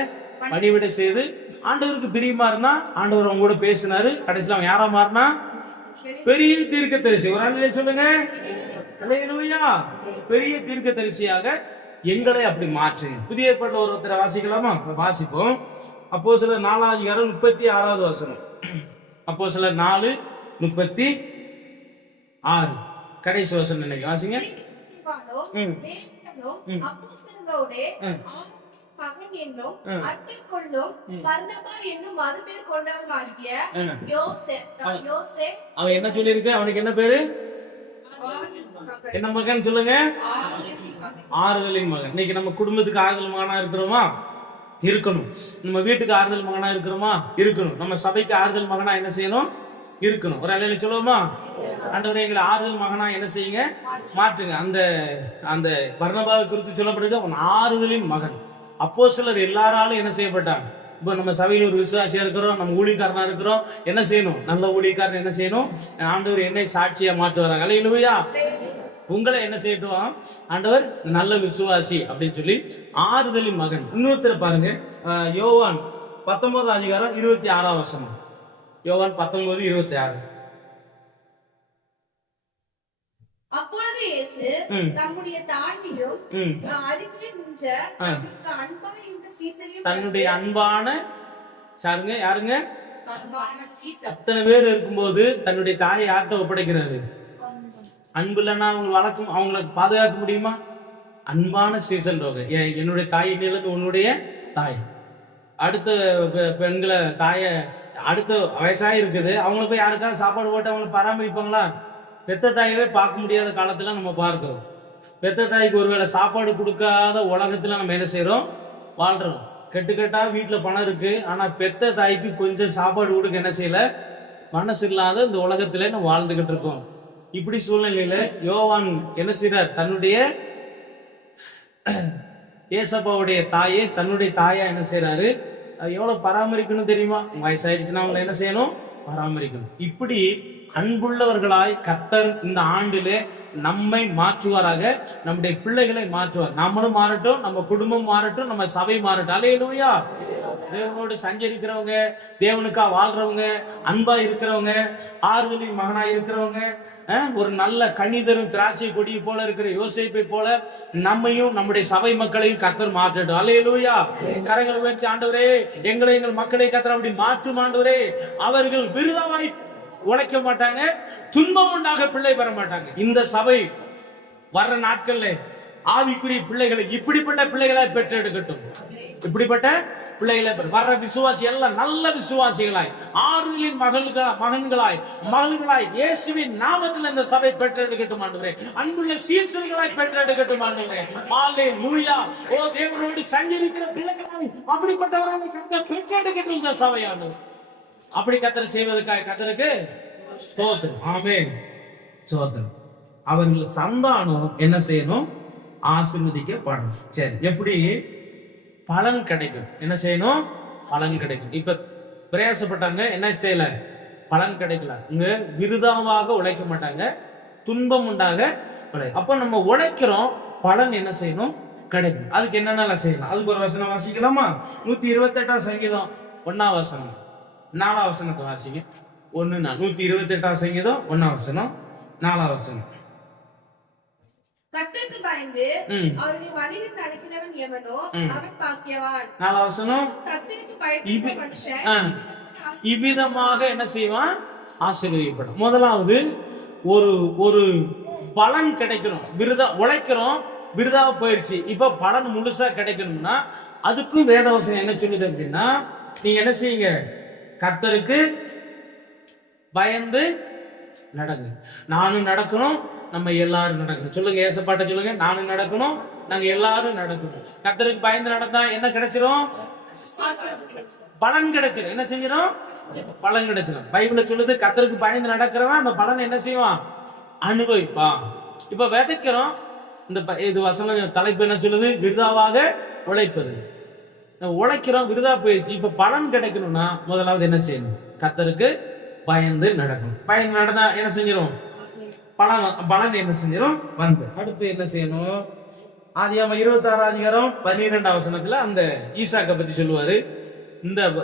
பணிவிடை செய்து ஆண்டவருக்கு பிரியமா இருந்தா, ஆண்டவர் அவங்க கூட பேசினாரு. கடைசியில் அவன் யாரா மாறினா? பெரிய தீர்க்கதரிசி. ஒரு ஆண்டிலே சொல்லுங்க. அல்லேலூயா. பெரிய தீர்க்கதரிசியாக எங்களை அப்படி மாற்றுங்க. புதிய ஏற்பாட்டுல ஒருத்தரை வாசிக்கலாமா? வாசிப்போம். அப்போஸ்தலர் 4:36 வசனம். அப்போஸ்தலர் 4:36 கடைசி வசனம் நினைக்க வாசிங்க. அவன் என்ன சொல்லியிருக்க? அவனுக்கு என்ன பேரு? என்ன மகன் சொல்லுங்க? ஆறுதலின் மகன். இன்னைக்கு நம்ம குடும்பத்துக்கு ஆறுதல் மகனா இருக்கிறோமா? இருக்கணும். நம்ம வீட்டுக்கு ஆறுதல் மகனா இருக்கிறோமா? இருக்கணும். நம்ம சபைக்கு ஆறுதல் மகனா என்ன செய்யணும்? இருக்கணும். ஒரு அலையில சொல்லுவோமா? ஆண்டவரே எங்களை ஆறுதல் மகனா என்ன செய்யுங்க, மாற்றுங்க. அந்த பர்னபாவை குறித்து சொல்லப்படுது, அவன் ஆறுதலின் மகன். அப்போஸ்தலர் எல்லாராலும் என்ன செய்யப்பட்டாங்க? இப்போ நம்ம சபையில் ஒரு விசுவாசியா இருக்கிறோம், நம்ம ஊழியக்காரனா இருக்கிறோம். என்ன செய்யணும்? நல்ல ஊழியக்காரன் என்ன செய்யணும்? ஆண்டவர் என்னை சாட்சியா மாற்று வராங்க. அல்லேலூயா. உங்களை என்ன செய்யட்டும்? ஆண்டவர் நல்ல விசுவாசி அப்படின்னு சொல்லி ஆறுதலின் மகன். இன்னொருத்தர் பாருங்க. யோவான் 19:26 வசனம். யோவான் 19:26. அப்பொழுது இயேசு தம்முடைய தாயையும் அருகே நின்ற தமக்கு அன்பான இந்த சீசரையும், தன்னுடைய அன்பான யாருங்க? அத்தனை பேர் இருக்கும்போது தன்னுடைய தாயை யார்கிட்ட ஒப்படைக்கிறாரு? அன்பு இல்லைன்னா அவங்களை பாதுகாக்க முடியுமா? அன்பான சீசன் ரோக, என்னுடைய தாய் உன்னுடைய தாய். அடுத்த பெண்களை அடுத்த வயசாக இருக்குது, அவங்கள போய் யாருக்காவது சாப்பாடு போட்டு அவங்களை பராமரிப்பாங்களா? பெத்த தாயவே பார்க்க முடியாத காலத்துல நம்ம பார்க்கிறோம். பெத்த தாய்க்கு ஒருவேளை சாப்பாடு கொடுக்காத உலகத்துல நம்ம என்ன செய்யறோம்? வாழ்றோம். கெட்டுக்கட்டா வீட்டுல பணம் இருக்கு, ஆனா பெத்த தாய்க்கு கொஞ்சம் சாப்பாடு கொடுக்க என்ன செய்யல, மனசு இல்லாத இந்த உலகத்துல நம்ம வாழ்ந்துகிட்டு இருக்கோம். இப்படி சூழ்நிலையில யோவான் என்ன செய்யறார்? தன்னுடைய ஏசப்பாவுடைய தாயை தன்னுடைய தாயா என்ன செய்யறாரு? எவ்வளவு பராமரிக்கணும் தெரியுமா? வயசாயிடுச்சுன்னா அவங்களை என்ன செய்யணும்? பராமரிக்கணும். இப்படி அன்புள்ளவர்களாய் கர்த்தர் இந்த ஆண்டிலே நம்மை மாற்றுவாராக, நம்முடைய பிள்ளைகளை மாற்றுவார். நம்மளும் மாறட்டும், நம்ம குடும்பம் மாறட்டும், நம்ம சபை மாறட்டும். அல்லேலூயா. தேவனோடு சஞ்சரிக்கிறவங்க, தேவனுக்கா வாழ்றவங்க, அன்பா இருக்கிறவங்க, ஆறுதலின் மகனா இருக்கிறவங்க, ஒரு நல்ல கனிதரும் திராட்சை கொடி போல இருக்கிற யோசேப்பை போல நம்மையும் நம்முடைய சபை மக்களையும் கர்த்தர் மாற்றட்டும். அல்லேலூயா. கரங்களை உயர்த்தி, ஆண்டவரே எங்களை எங்கள் மக்களை கர்த்தர் அப்படி மாற்றும் ஆண்டவரே. அவர்கள் விருதாவாய் உழைக்க மாட்டாங்க, துன்பம் உண்டாக பிள்ளை பெற மாட்டாங்க. இந்த சபை வர்ற நாட்கள்ல ஆவிக்குரிய பிள்ளைகளை இப்படிப்பட்ட பிள்ளைகளை பெற்றெடுக்கட்டும். இப்படிப்பட்ட பிள்ளைகளை வர்ற விசுவாசி எல்லாம் நல்ல விசுவாசிகளாய், ஆறுதலின் மகன்களாய் இயேசுவின் நாமத்தில் இந்த சபை பெற்றெடுக்கட்டும் ஆண்டவரே. அன்புள்ள சீசர்களாய் பெற்றெடுக்கட்டும் ஆண்டவரே. ஹல்லேலூயா. ஓ தேவனோடு சஞ்சரிக்கிற பிள்ளைகளாய் அப்படிப்பட்டவர்களை பெற்றெடுக்கட்டும் இந்த சபையானது. அப்படி கர்த்தர் செய்வதற்காக கர்த்தருக்கு ஸ்தோத்திரம். ஆமென். ஸ்தோத்திரம். அவர்கள் சந்தானம் என்ன செய்யணும்? ஆசீர்வதிக்கப்படணும். சரி, எப்படி பலன் கிடைக்கும்? என்ன செய்யணும்? பலன் கிடைக்கும். இப்ப பிரயாசப்பட்டாங்க, என்ன செய்யல? பலன் கிடைக்கல. இங்க விருதாவாக உழைக்க மாட்டாங்க, துன்பம் உண்டாக உழைக்கும். அப்ப நம்ம உழைக்கிறோம், பலன் என்ன செய்யணும்? கிடைக்கும். அதுக்கு என்னென்ன செய்யலாம்? அதுக்கு ஒரு வசனம் வாசிக்கலாமா? 128 சங்கீதம் 1 வசனம் 4 வசனத்தை வாசிங்க. 128 சங்கீதம் 1 வசனம் 4 வசனம். கர்த்தருக்கு பயந்து அவருடைய வழியில் நடக்கிறவன் எவனோ அவன் பாக்கியவான். 4 வசனம். கர்த்தருக்கு பயப்படுகிற மனுஷன் இவ்விதமாக என்ன செய்வான்? ஆசீர்வதிக்கப்படும். முதலாவது ஒரு பலன் கிடைக்கணும். உழைக்கிறோம், விருதா போயிருச்சு, இப்ப பலன் முழுசா கிடைக்கணும்னா அதுக்கும் வேதவசனம் என்ன சொல்லுது அப்படின்னா, நீங்க என்ன செய்யுங்க? கர்த்தருக்கு பயந்து நடங்க. நானும் நடக்கணும், நம்ம எல்லாரும் நடக்கணும். சொல்லுங்க, ஏசப்பாட்ட சொல்லுங்க, நானும் நடக்கணும், நாங்க எல்லாரும் நடக்கணும். கர்த்தருக்கு பயந்து நடந்தா என்ன கிடைச்சிரும்? பலன் கிடைச்சிடும். என்ன செஞ்சிடும்? பலன் கிடைச்சிடும். பைபிள்ல சொல்லுது, கர்த்தருக்கு பயந்து நடக்கிறவன் அந்த பலன் என்ன செய்வான்? அனுபவிப்பான். இப்ப விதைக்கிறோம். இது வசனம் தலைப்பு என்ன சொல்லுது? விருதாவாக உழைப்பது. உழைக்கிறோம், விருதா போயிடுச்சு, இப்ப பலன் கிடைக்கணும்னா முதலாவது என்ன செய்யணும்? கர்த்தருக்கு பயந்து நடக்கணும். பயந்து நடந்தா என்ன செஞ்சிடும்? பலன் என்ன செஞ்சிடும்? வந்து அடுத்து என்ன செய்யணும்? ஆதியாகமம் 26 அதிகாரம் 12 வசனத்துல அந்த ஈசாக்கை பத்தி சொல்லுவாரு.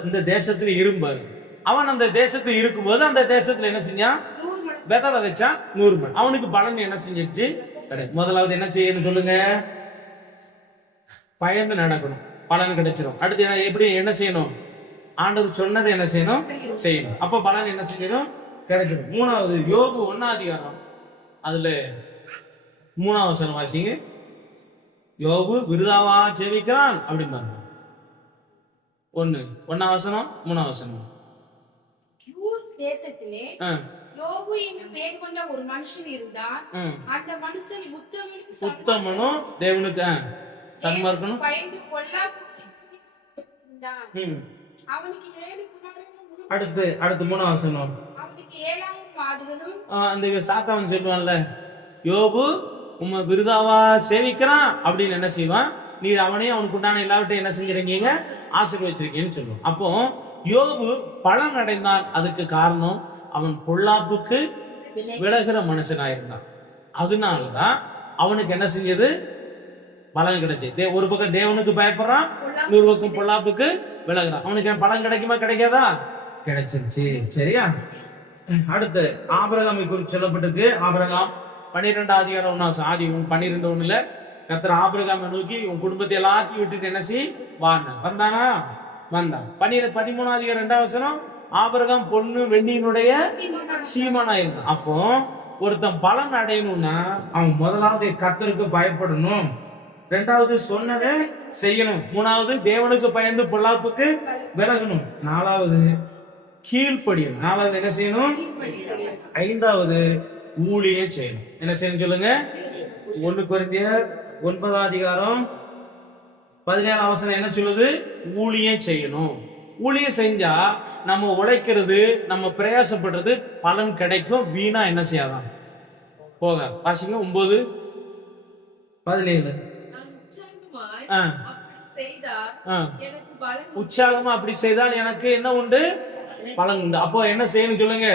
இந்த தேசத்துல இருப்பாரு. அவன் அந்த தேசத்துல இருக்கும்போது அந்த தேசத்துல என்ன செஞ்சான்? விதை விதைச்சான் 100 மணி. அவனுக்கு பலன் என்ன செஞ்சிருச்சு? முதலாவது என்ன செய்யணும் சொல்லுங்க? பயந்து நடக்கணும், பலன் கிடைச்சிடும். அடுத்து எப்படி என்ன செய்யணும்? ஆண்டவர் சொன்னதை என்ன செய்யணும்? செய்யணும். அப்ப பலன் என்ன செய்யணும்? கிடைச்சிடும். 3வது யோபு 1 அதிகாரம் அதுல 3 வசனம் வாசிங்க. யோபு விருதாவா ஜெபிக்கிறான் அப்படிம்பாங்க. 1 வசனம் 3 வசனம். தேசத்திலே யோபு என்னும் பேர் கொண்ட ஒரு மனுஷன் இருந்தான். அந்த மனுஷன் உத்தமனும் தேவனுக்கு சன்மார்க்கனும் பயந்து பொல்லாப்பு இருந்தான். அவனுக்கு 7 குமாரர்களும். அடுத்து 3 வசனம். அவனுக்கு 7000 மாடுகளும். அந்த சாத்தான் சொல்லுவான்ல, யோபு உம்மை விருதாவா சேவிக்கிறான் அப்படின்னு என்ன செய்வான்? நீர் அவனையும் அவனுக்கு உண்டான எல்லாவற்றையும் என்ன செஞ்சிருக்கீங்க? ஆசீர்வதிச்சிருக்கீங்கன்னு சொல்லுவோம். அப்போ யோபு பலன் அடைந்தான். அதுக்கு காரணம் அவன் பொல்லாப்புக்கு விலகிற மனுஷனாயிருந்தான். அதனாலதான் அவனுக்கு என்ன செஞ்சது? பலன் கிடைச்சது. ஒரு பக்கம் தேவனுக்கு பயப்படுறான், இன்னொரு பக்கம் பொல்லாப்புக்கு விலகுறான். அவனுக்கு பலன் கிடைக்குமா? கிடைக்காதா? கிடைச்சிருச்சு. சரியா? அடுத்து ஆபிரகாமை குறித்து சொல்லப்பட்டிருக்கு. ஆபிரகாம் 12 அதிகாரம் 12:1 கர்த்தர் ஆபிரகாமை நோக்கி உன் குடும்பத்தை எல்லாத்தையும் விட்டுட்டு என்ன செய்? வந்தானா? வந்தான். 13 அதிகாரம் 2 வசனம். ஆபிரகாம் பொண்ணு வெண்ணியினுடைய சீமானா இருந்தான். அப்போ ஒருத்தன் பலன் அடையணும்னா அவன் முதலாவது கர்த்தருக்கு பயப்படணும், 2வது சொன்னதை செய்யணும், 3வது தேவனுக்கு பயந்து பொல்லாப்புக்கு விலகணும், 4வது கீழ்ப்படியணும், 4வது என்ன செய்யணும்? 5வது ஊழியம் செய்யணும். என்ன செய்யணும் சொல்லுங்க? 1 கொரிந்தியர் 9 அதிகாரம் 17 வசனம் என்ன சொல்லுது? ஊழியம் செய்யணும். ஊழியம் செஞ்சா நம்ம உழைக்கிறது, நம்ம பிரயாசப்படுறது பலன் கிடைக்கும். வீணா என்ன செய்யாதான் போக. வாசிங்க 9:17. உற்சாகமா அப்படி செய்தால் எனக்கு என்ன உண்டு? பலன் உண்டு. அப்போ என்ன செய்யணும் சொல்லுங்க?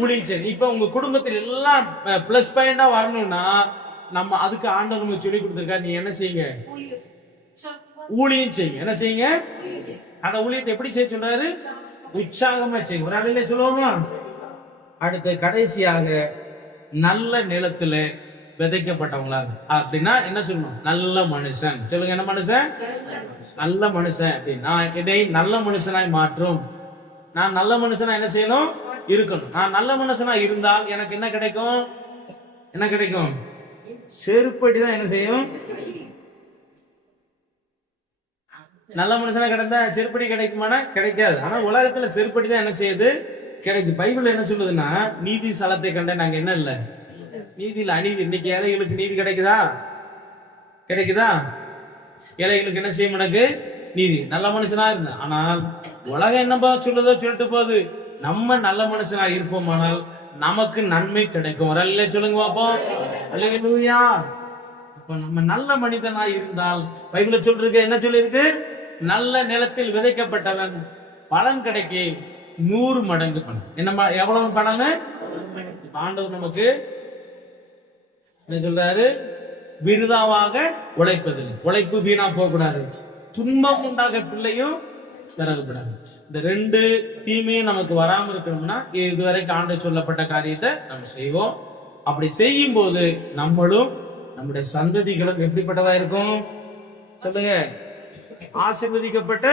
ஊழியம் செய்யணும். இப்ப உங்க குடும்பத்தில் எல்லாம் பிளஸ் பாயிண்டா வரணும்னா நம்ம அதுக்கு ஆண்டவர் சொல்லி கொடுத்திருக்கா. நீ என்ன செய்யுங்க? ஊழியம் செய்யுங்க. என்ன செய்யுங்க? அந்த ஊழியத்தை எப்படி செய்ய சொல்றாரு? உற்சாகமா செய்யுங்க. ஒரு ஆளிலே சொல்லுவோமா? அடுத்து கடைசியாக நல்ல நிலத்துல விதைக்கப்பட்டவங்களா அப்படின்னா என்ன சொல்லணும்? நல்ல மனுஷன். சொல்லுங்க, என்ன மனுஷன்? நல்ல மனுஷன் அப்படின்னா இதை நல்ல மனுஷனாய் மாற்றும். நான் நல்ல மனுஷனா என்ன செய்யணும்? இருக்கணும். நான் நல்ல மனுஷனா இருந்தால் எனக்கு என்ன கிடைக்கும்? என்ன கிடைக்கும்? செருப்படி தான் என்ன செய்யும்? நல்ல மனுஷனா கிடந்தா செருப்படி கிடைக்குமானா கிடைக்காது. ஆனா உலகத்துல செருப்படி தான் என்ன செய்யுது? கிடைக்கும். பைபிள் என்ன சொல்லுதுன்னா, நீதி சலத்தை கண்ட நாங்க என்ன இல்ல, நீதியில் அநீதி. இன்னைக்கு ஏழைகளுக்கு நீதி கிடைக்குதா? கிடைக்குதா? ஏழைகளுக்கு என்ன செய்யும்? எனக்கு நீதி. நல்ல மனுஷனா இருந்த, ஆனால் உலகம் என்னப்பா சொல்லுதோ சொல்லிட்டு போகுது. நம்ம நல்ல மனுஷனா இருப்போமானால் நமக்கு நன்மை கிடைக்கும். ஒரு அல்ல சொல்லுங்க பாப்போம். அல்லேலூயா. அப்ப நம்ம நல்ல மனிதனா இருந்தால் பைபிள் சொல்றது என்ன சொல்லிருக்கு? நல்ல நிலத்தில் விதைக்கப்பட்டவன் பலன் கிடைக்க 100 மடங்கு பலன். என்ன எவ்வளவு பலன்? ஆண்டவர் நமக்கு என்ன சொல்றாரு? விருதாவாக உழைப்பதில்லை. உழைப்பு வீணா போகக்கூடாது. துன்பம் உண்டாக பிள்ளையும் பிறகுபடாது. இந்த 2 தீமையும் நமக்கு வராம இருக்கணும்னா இதுவரைக்கும் ஆண்டவர் சொல்லப்பட்ட காரியத்தை நம்ம செய்வோம். அப்படி செய்யும் போது நம்மளும் நம்முடைய சந்ததிகளும் எப்படிப்பட்டதா இருக்கும்? சொல்லுங்க. ஆசீர்வதிக்கப்பட்ட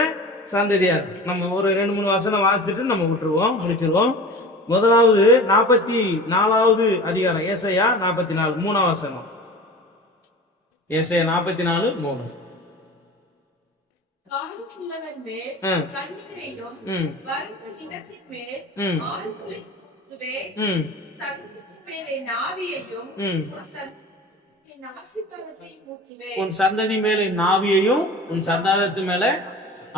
சந்ததியா இருக்கும். நம்ம ஒரு 2-3 வசனம் வாசிச்சுட்டு நம்ம விட்டுருவோம், முடிச்சிருவோம். முதலாவது 44வது அதிகாரம், ஏசாயா 44 3ஆம் வசனம். ஏசாயா 44:3. காலமுள்ளவர் மேல் கண்ணீரையும் வறண்ட நிலத்தின் மேல் ஆறுகளை சந்ததியின் மேலே நாவியையும் உன் சந்ததி மேலே நாவியையும் உன் சந்தானத்து மேல.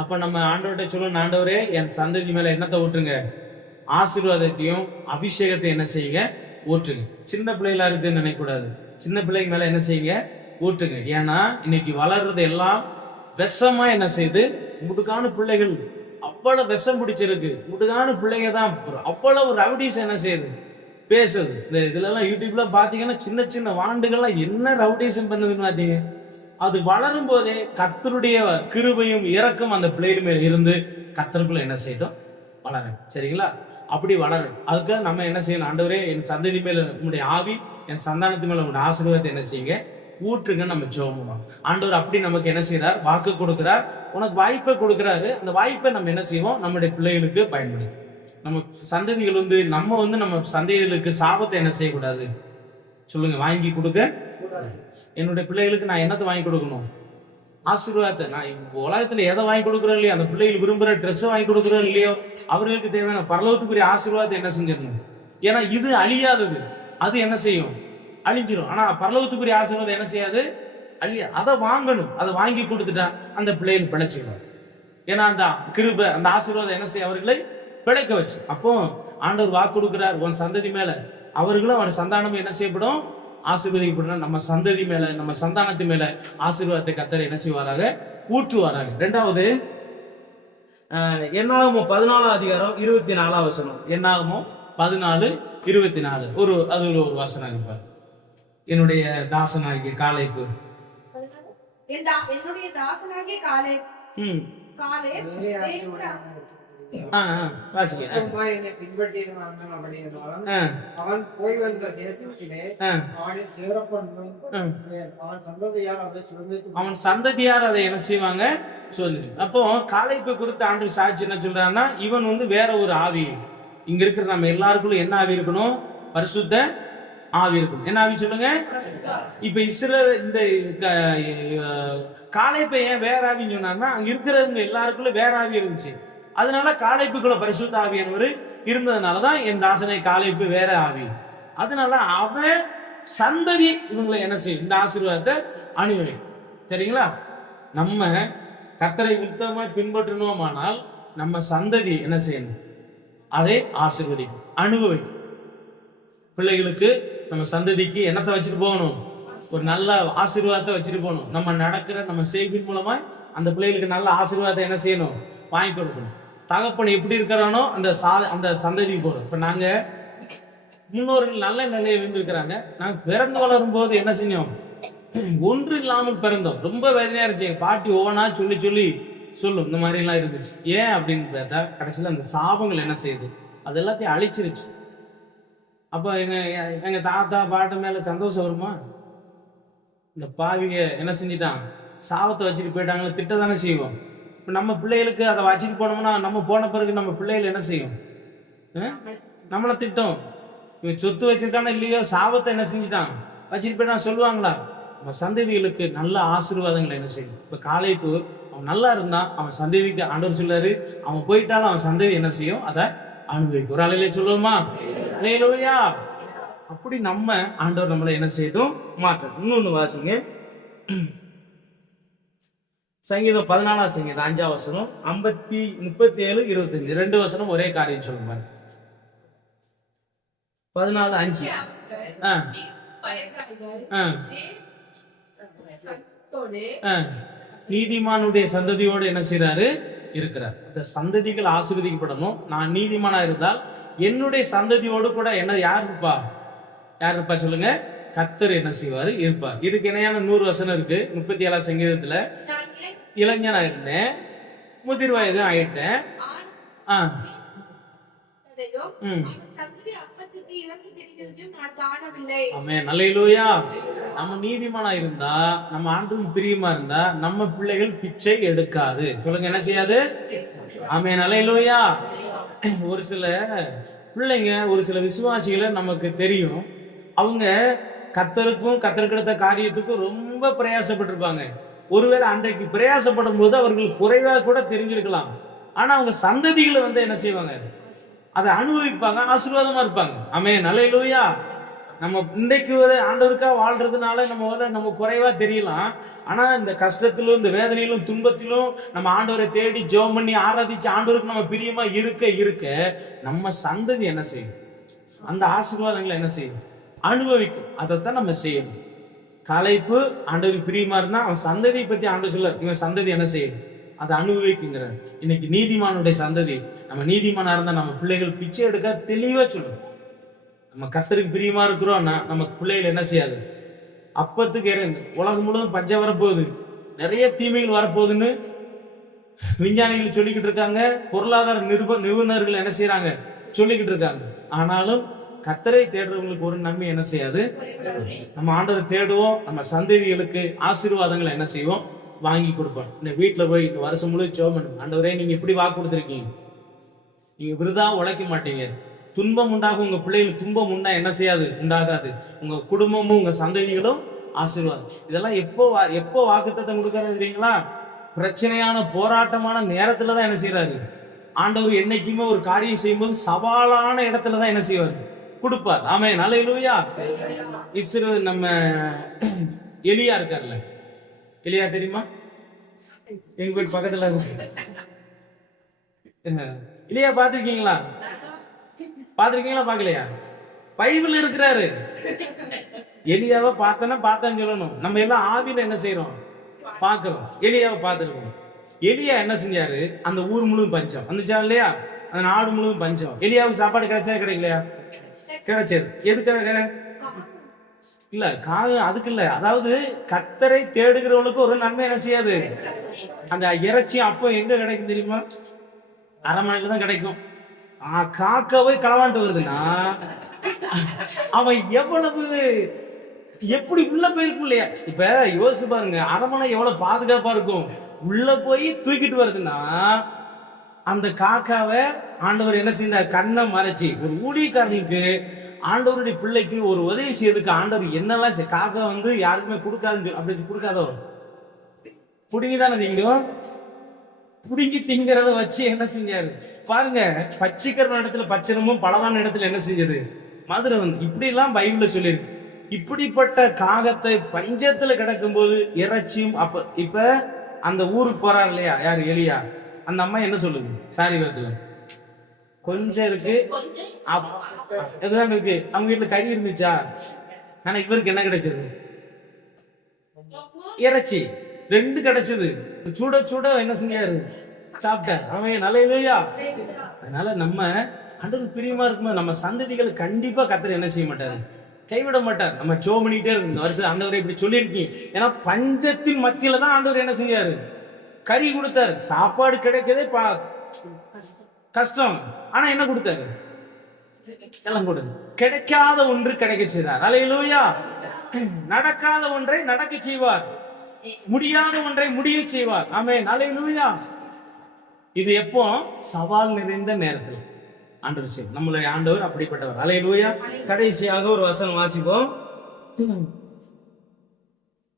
அப்ப நம்ம ஆண்டவர்கிட்ட சொல்லணும், ஆண்டவரே என் சந்ததி மேல என்னத்தை ஊற்றுங்க? ஆசீர்வாதத்தையும் அபிஷேகத்தை என்ன செய்யுங்க? ஊற்றுங்க. சின்ன பிள்ளைகளா இருக்குன்னு நினைக்க கூடாது. சின்ன பிள்ளைங்க மேல என்ன செய்யுங்க? ஊற்றுங்க. ஏன்னா இன்னைக்கு வளர்றது எல்லாம் விஷமா என்ன செய்யுது? முடுக்கான பிள்ளைகள் அவ்வளவு விஷம் பிடிச்சிருக்கு. முடுக்கான பிள்ளைங்க தான் அவ்வளவு ரவுடிஸ் என்ன செய்யுது? பேசுது. இந்த இதுல எல்லாம் யூடியூப்ல பாத்தீங்கன்னா சின்ன சின்ன வாண்டுகள்லாம் என்ன ரவுடிசம் பண்ணுதுன்னு பாத்தீங்க. அது வளரும் போதே கர்த்தருடைய கிருபையும் இரக்கம் அந்த பிள்ளைகள் மேல இருந்து கர்த்தருக்குள்ள என்ன செய்யட்டும்? வளர. சரிங்களா? அப்படி வளரும். அதுக்காக நம்ம என்ன செய்யணும்? ஆண்டவரே என் சந்ததி மேல உங்களுடைய ஆவி, என் சந்தானத்து மேல உங்களுடைய ஆசீர்வாதத்தை என்ன செய்யுங்க? ஊற்றுங்க. நம்ம ஜெபம். ஆண்டவர் அப்படி நமக்கு என்ன செய்யறார்? வாக்கு கொடுக்கிறார். உனக்கு வாய்ப்பை கொடுக்கிறாரு. அந்த வாய்ப்பை நம்ம என்ன செய்வோம்? நம்முடைய பிள்ளைகளுக்கு பயன்படுத்தும். நம்ம சந்ததிகள் நம்ம சந்ததிகளுக்கு சாபத்தை என்ன செய்யக்கூடாது? சொல்லுங்க. வாங்கி கொடுக்க. என்னுடைய பிள்ளைகளுக்கு நான் என்னத்தை வாங்கி கொடுக்கணும்? ஆசீர்வாதத்தை. நான் உலகத்துல எதை வாங்கி கொடுக்குறோம் இல்லையோ, அந்த பிள்ளைகள் விரும்புற ட்ரெஸ் வாங்கி கொடுக்குறோம் இல்லையோ, அவர்களுக்கு தேவையான பரலோகத்துக்குரிய ஆசீர்வாதத்தை என்ன செஞ்சிடணும்? ஏன்னா இது அழியாதது. அது என்ன செய்யும்? அழிஞ்சிரும். ஆனா பரலோகத்துக்குரிய ஆசீர்வாதம் என்ன செய்யாது? அழியா. அதை வாங்கணும். அதை வாங்கி கொடுத்துட்டா அந்த பிள்ளைகள் பிழைச்சிடும். ஏன்னா அந்த கிருபை, அந்த ஆசீர்வாதம் என்ன செய்ய? அவர்களை பிழைக்க வச்சு. அப்போ ஆண்டவர் வாக்கு கொடுக்கிறார், உன் சந்ததி மேல அவர்களும் அவன் சந்தானமும் என்ன செய்யப்படும்? ஆசீர்வதிக்கப்படும். நம்ம சந்ததி மேல, நம்ம சந்தானத்து மேல ஆசீர்வாதத்தை கர்த்தர் என்ன செய்வாராக? ஊற்றுவாராக. 2வது என்னாகுமோ 14ஆம் அதிகாரம் 24ஆம் வசனம். என்னாகுமோ 14:24. அது ஒரு வசனம் இருப்பார். என்னுடைய தாசனாகிய காலேப்பு. என்னுடைய தாசனாகிய காலேப் பின்பற்றி அவன் போய் வந்த தேசத்திலே அவன் சந்ததியார் அதை என்ன செய்வாங்க? சொல்லு. அப்போ காலேப்பை குறித்து ஆண்டு சாட்சி என்ன சொல்றான்னா, இவன் வேற ஒரு ஆவி. இங்க இருக்கிற நம்ம எல்லாருக்குள்ள என்ன ஆவி இருக்கணும்? பரிசுத்த ஆவி இருக்கணும். என்ன ஆவி சொல்லுங்க? இப்ப இஸ்ரவேல் இந்த காலேப்பை ஏன் வேற ஆவின்னு சொன்னான்னா, அங்க இருக்கிறவங்க எல்லாருக்குள்ள வேற ஆவி இருந்துச்சு. அதனால காலேப்புக்குள்ள பரிசுத்த ஆவியானவர் இருந்ததுனாலதான் என் தாசனை காலேப்பு வேற ஆவி. அதனால அவன் சந்ததி இவங்களை என்ன செய்யும்? இந்த ஆசீர்வாதத்தை அணுவை. சரிங்களா? நம்ம கர்த்தரை உத்தமமா பின்பற்றணுமானால் நம்ம சந்ததி என்ன செய்யணும்? அதை ஆசீர்வதிக்கும், அனுபவிக்கும். பிள்ளைகளுக்கு நம்ம சந்ததிக்கு என்னத்தை வச்சுட்டு போகணும்? ஒரு நல்ல ஆசீர்வாதத்தை வச்சுட்டு போகணும். நம்ம நடக்கிற நம்ம செய்தின் மூலமா அந்த பிள்ளைகளுக்கு நல்ல ஆசீர்வாதத்தை என்ன செய்யணும்? வாங்கி கொடுக்கணும். தகப்பன் எப்படி இருக்கிறானோ அந்த சந்ததிக்கு போறோம். இப்ப நாங்க முன்னோர்கள் நல்ல நிலையில் இருந்திருக்கிறாங்க. நாங்க பிறந்து வளரும் போது என்ன செஞ்சோம்? ஒன்று இல்லாமல் பிறந்தோம். ரொம்ப வேதனையா இருந்துச்சு. பாட்டி ஒவ்வொன்றா சொல்லும் இந்த மாதிரி எல்லாம் இருந்துச்சு. ஏன் அப்படின்னு பார்த்தா கடைசியில அந்த சாபங்கள் என்ன செய்யுது? அது எல்லாத்தையும் அழிச்சிருச்சு. அப்ப எங்க தாத்தா பாட்டு மேல சந்தோஷம் வருமா? இந்த பாவிக என்ன செஞ்சிட்டான்? சாபத்தை வச்சுட்டு போயிட்டாங்களே, திட்ட தானே செய்வோம். இப்ப நம்ம பிள்ளைகளுக்கு அதை வச்சுட்டு போனோம்னா, நம்ம போன பிறகு நம்ம பிள்ளைகள் என்ன செய்யும்? நம்மளை திட்டம். இவன் சொத்து வச்சிருக்கானே இல்லையோ, சாபத்தை என்ன செஞ்சிட்டான்? வச்சுட்டு போய் நான் சொல்லுவாங்களா? நம்ம சந்ததிகளுக்கு நல்ல ஆசீர்வாதங்களை என்ன செய்யும்? இப்ப காலைப்பு அவன் நல்லா இருந்தா அவன் சந்ததிக்கு ஆண்டவர் சொல்லாரு, அவன் போயிட்டாலும் அவன் சந்ததி என்ன செய்யும்? அதை அனுபவிக்கும். ஒரு ஆளிலே சொல்லுவோமா? அல்லேலூயா. அப்படி நம்ம ஆண்டவர் நம்மளை என்ன செய்யட்டும்? மாற்ற. இன்னொன்னு வாசிங்க, சங்கீதம் 14 சங்கீதம் 5 வசனம் 37, 25 2 வசனம் ஒரே காரியம் சொல்லுங்க. 14:5. நீதிமானுடைய சந்ததியோடு என்ன செய்யறாரு? இருக்கிறார். அந்த சந்ததிகள் ஆசீர்வதிக்கப்படணும். நான் நீதிமானா இருந்தால் என்னுடைய சந்ததியோடு கூட என்ன யார் இருப்பா? யார் இருப்பா சொல்லுங்க? கர்த்தர் என்ன செய்வாரு? இருப்பார். இதுக்கு இணையான 100 வசனம் இருக்கு 37 சங்கீதத்துல. இளைஞனா இருந்தேன், முதிர் வயதும் ஆயிட்டேன். ஆமென், அல்லேலூயா. நம்ம நீதிமானா இருந்தா, நம்ம ஆண்டவருக்கு பிரியமா இருந்தா, நம்ம பிள்ளைகள் பிச்சை எடுக்காது. சொல்லுங்க, என்ன செய்யாது? ஆமென், அல்லேலூயா. ஒரு சில பிள்ளைங்க, ஒரு சில விசுவாசிகளை நமக்கு தெரியும், அவங்க கர்த்தருக்கும் கர்த்தருக்கு எடுத்த காரியத்துக்கும் ரொம்ப பிரயாசப்பட்டிருப்பாங்க. ஒருவேளை அன்றைக்கு பிரயாசப்படும் போது அவர்கள் குறைவா கூட தெரிஞ்சிருக்கலாம். ஆனா அவங்க சந்ததிகளை என்ன செய்வாங்க? அதை அனுபவிப்பாங்க, ஆசீர்வாதமா இருப்பாங்க. ஆமென், அல்லேலூயா. நம்ம இன்றைக்கு ஒரு ஆண்டவருக்கா வாழ்றதுனால நம்ம குறைவா தெரியலாம். ஆனா இந்த கஷ்டத்திலும் இந்த வேதனையிலும் துன்பத்திலும் நம்ம ஆண்டவரை தேடி ஜெபம் பண்ணி ஆராதிச்சு ஆண்டவருக்கு நம்ம பிரியமா இருக்க இருக்க நம்ம சந்ததி என்ன செய்யும்? அந்த ஆசீர்வாதங்களை என்ன செய்யும்? அனுபவிக்கும். அதைத்தான் நம்ம செய்யணும். கலைப்பு ஆண்டவருக்கு பிரியமா இருந்தா அவன் சந்ததியை பத்தி ஆண்டவர் சொல்ல, இவன் சந்ததி என்ன செய்யும்? அதை அனுபவிக்குங்கிறார். இன்னைக்கு நீதிமானுடைய சந்ததி, நம்ம நீதிமானா இருந்தா நம்ம பிள்ளைகள் பிச்சை எடுக்க தெளிவா சொல்லணும். நம்ம கர்த்தருக்கு பிரியமா இருக்கிறோம்னா நம்ம பிள்ளைகள் என்ன செய்யாது? அப்பத்துக்கு உலகம் முழுவதும் பஞ்சம் வரப்போகுது, நிறைய தீமைகள் வரப்போகுதுன்னு விஞ்ஞானிகள் சொல்லிக்கிட்டு இருக்காங்க, பொருளாதார நிபுணர்கள் என்ன செய்யறாங்க? சொல்லிக்கிட்டு இருக்காங்க. ஆனாலும் கர்த்தரை தேடுறவங்களுக்கு ஒரு நன்மை என்ன செய்யாது? நம்ம ஆண்டவரை தேடுவோம், நம்ம சந்ததிகளுக்கு ஆசீர்வாதங்களை என்ன செய்வோம்? வாங்கி கொடுப்போம். இந்த வீட்டுல போய் இந்த வருஷம் முழு ஜெபம் பண்ணுங்க, ஆண்டவரே நீங்க இப்படி வாக்கு கொடுத்துருக்கீங்க, நீங்க விருதா உழைக்க மாட்டீங்க, துன்பம் உண்டாகும், உங்க பிள்ளைகளுக்கு துன்பம் உண்டா என்ன செய்யாது? உண்டாகாது. உங்க குடும்பமும் உங்க சந்ததிகளும் ஆசீர்வாதம். இதெல்லாம் எப்போ வாக்குத்தத்தம் கொடுக்கறது தெரியுங்களா? பிரச்சனையான போராட்டமான நேரத்துலதான் என்ன செய்யறாரு ஆண்டவர். என்னைக்குமே ஒரு காரியம் செய்யும்போது சவாலான இடத்துலதான் என்ன செய்வாரு? கொடுப்பார். ஆமென், அல்லேலூயா. இஸ்ரவேல் நம்ம எலியா இருக்கார்ல, எலியா தெரியுமா? எங்க வீட்டு பக்கத்துல எலியா பாத்திருக்கீங்களா? பாக்கலையா? பைபிள் இருக்கிறாரு. எலியாவை பார்த்தேன்னு சொல்லணும். நம்ம எல்லாம் ஆவியில என்ன செய்யறோம்? பாக்குறோம். எலியாவை பார்த்திருக்கோம். எலியா என்ன செஞ்சாரு? அந்த ஊர் முழுவதும் பஞ்சம் வந்துச்சா இல்லையா? அந்த நாடு முழுவதும் பஞ்சம். எலியாவுக்கு சாப்பாடு கிடைச்சா கிடைக்கலையா? கிடைச்சது. எதுக்காக? இல்ல அதுக்கு இல்ல. அதாவது கர்த்தரை தேடுகிறவங்களுக்கு ஒரு நன்மை என்ன செய்யாது? அந்த இறைச்சி அப்போ எங்க கிடைக்கும் தெரியுமா? அரண்மனையில தான் கிடைக்கும். காக்காவை களவாண்டு வருதுன்னா அவன் எப்படி உள்ள போயிருக்கும் இல்லையா? இப்ப யோசிச்சு பாருங்க, அரண்மனை எவ்வளவு பாதுகாப்பா இருக்கும். உள்ள போய் தூக்கிட்டு வருதுன்னா அந்த காக்காவை ஆண்டவர் என்ன செய்தார்? கண்ணை மறைச்சி. ஒரு ஊழியக்காரனுக்கு ஆண்டவருடைய பிள்ளைக்கு ஒரு உதவி செய்யறதுக்கு ஆண்டவர் என்னெல்லாம் காக்கா யாருக்குமே கொடுக்காதுன்னு அப்படி கொடுக்காதோ? புடிங்கிதானே நீங்க புடுங்கி திங்கிறத வச்சு என்ன செஞ்சாரு பாருங்க. பச்சைக்கர இடத்துல பச்சனமும் பழமான இடத்துல என்ன செஞ்சது? மதுரை இப்படி எல்லாம் பைபிள்ல சொல்லியிருக்கு. இப்படிப்பட்ட காகத்தை பஞ்சத்துல கிடக்கும் போது இறைச்சியும் இப்ப அந்த ஊருக்கு போறாரு இல்லையா? யாரு? எலியா. அந்த அம்மா என்ன சொல்லுது? சாரி பார்த்து கொஞ்சம் இருக்கு, எதுதான் இருக்கு. அவங்க வீட்டுல கறி இருந்துச்சா? ஆனா இவருக்கு என்ன கிடைச்சது? இறைச்சி 2 கிடைச்சது. சுட சுட என்ன செஞ்சாரு? சாப்பிட்டார். அவன் நல்ல. அதனால நம்ம ஆண்டவருக்கு பிரியமா இருக்கும்போது நம்ம சந்ததிகளை கண்டிப்பா கர்த்தர் என்ன செய்ய மாட்டாரு? கைவிட மாட்டார். நம்ம ஜெபம் பண்ணிட்டே இருக்கோம். இந்த வருஷம் ஆண்டவரை இப்படி சொல்லியிருக்கீங்க. ஏன்னா பஞ்சத்தின் மத்தியில தான் ஆண்டவர் என்ன செஞ்சாரு? கறி கொடுத்தாரு. சாப்பாடு கிடைக்கதே கஷ்டம். ஆனா என்ன கொடுத்தாரு? எல்லாம் கொடுங்க. கிடைக்காத ஒன்று கிடைக்க செய்தார். அல்லேலூயா. நடக்காத ஒன்றை நடக்க செய்வார், முடியாத ஒன்றை முடிய செய்வார். ஆமென், அல்லேலூயா. இது எப்போ? சவால் நிறைந்த நேரத்தில் ஆண்டவர் செய்வார். நம்மளுடைய ஆண்டவர் அப்படிப்பட்டவர். அல்லேலூயா. கடைசியாக ஒரு வசனம் வாசிப்போம்.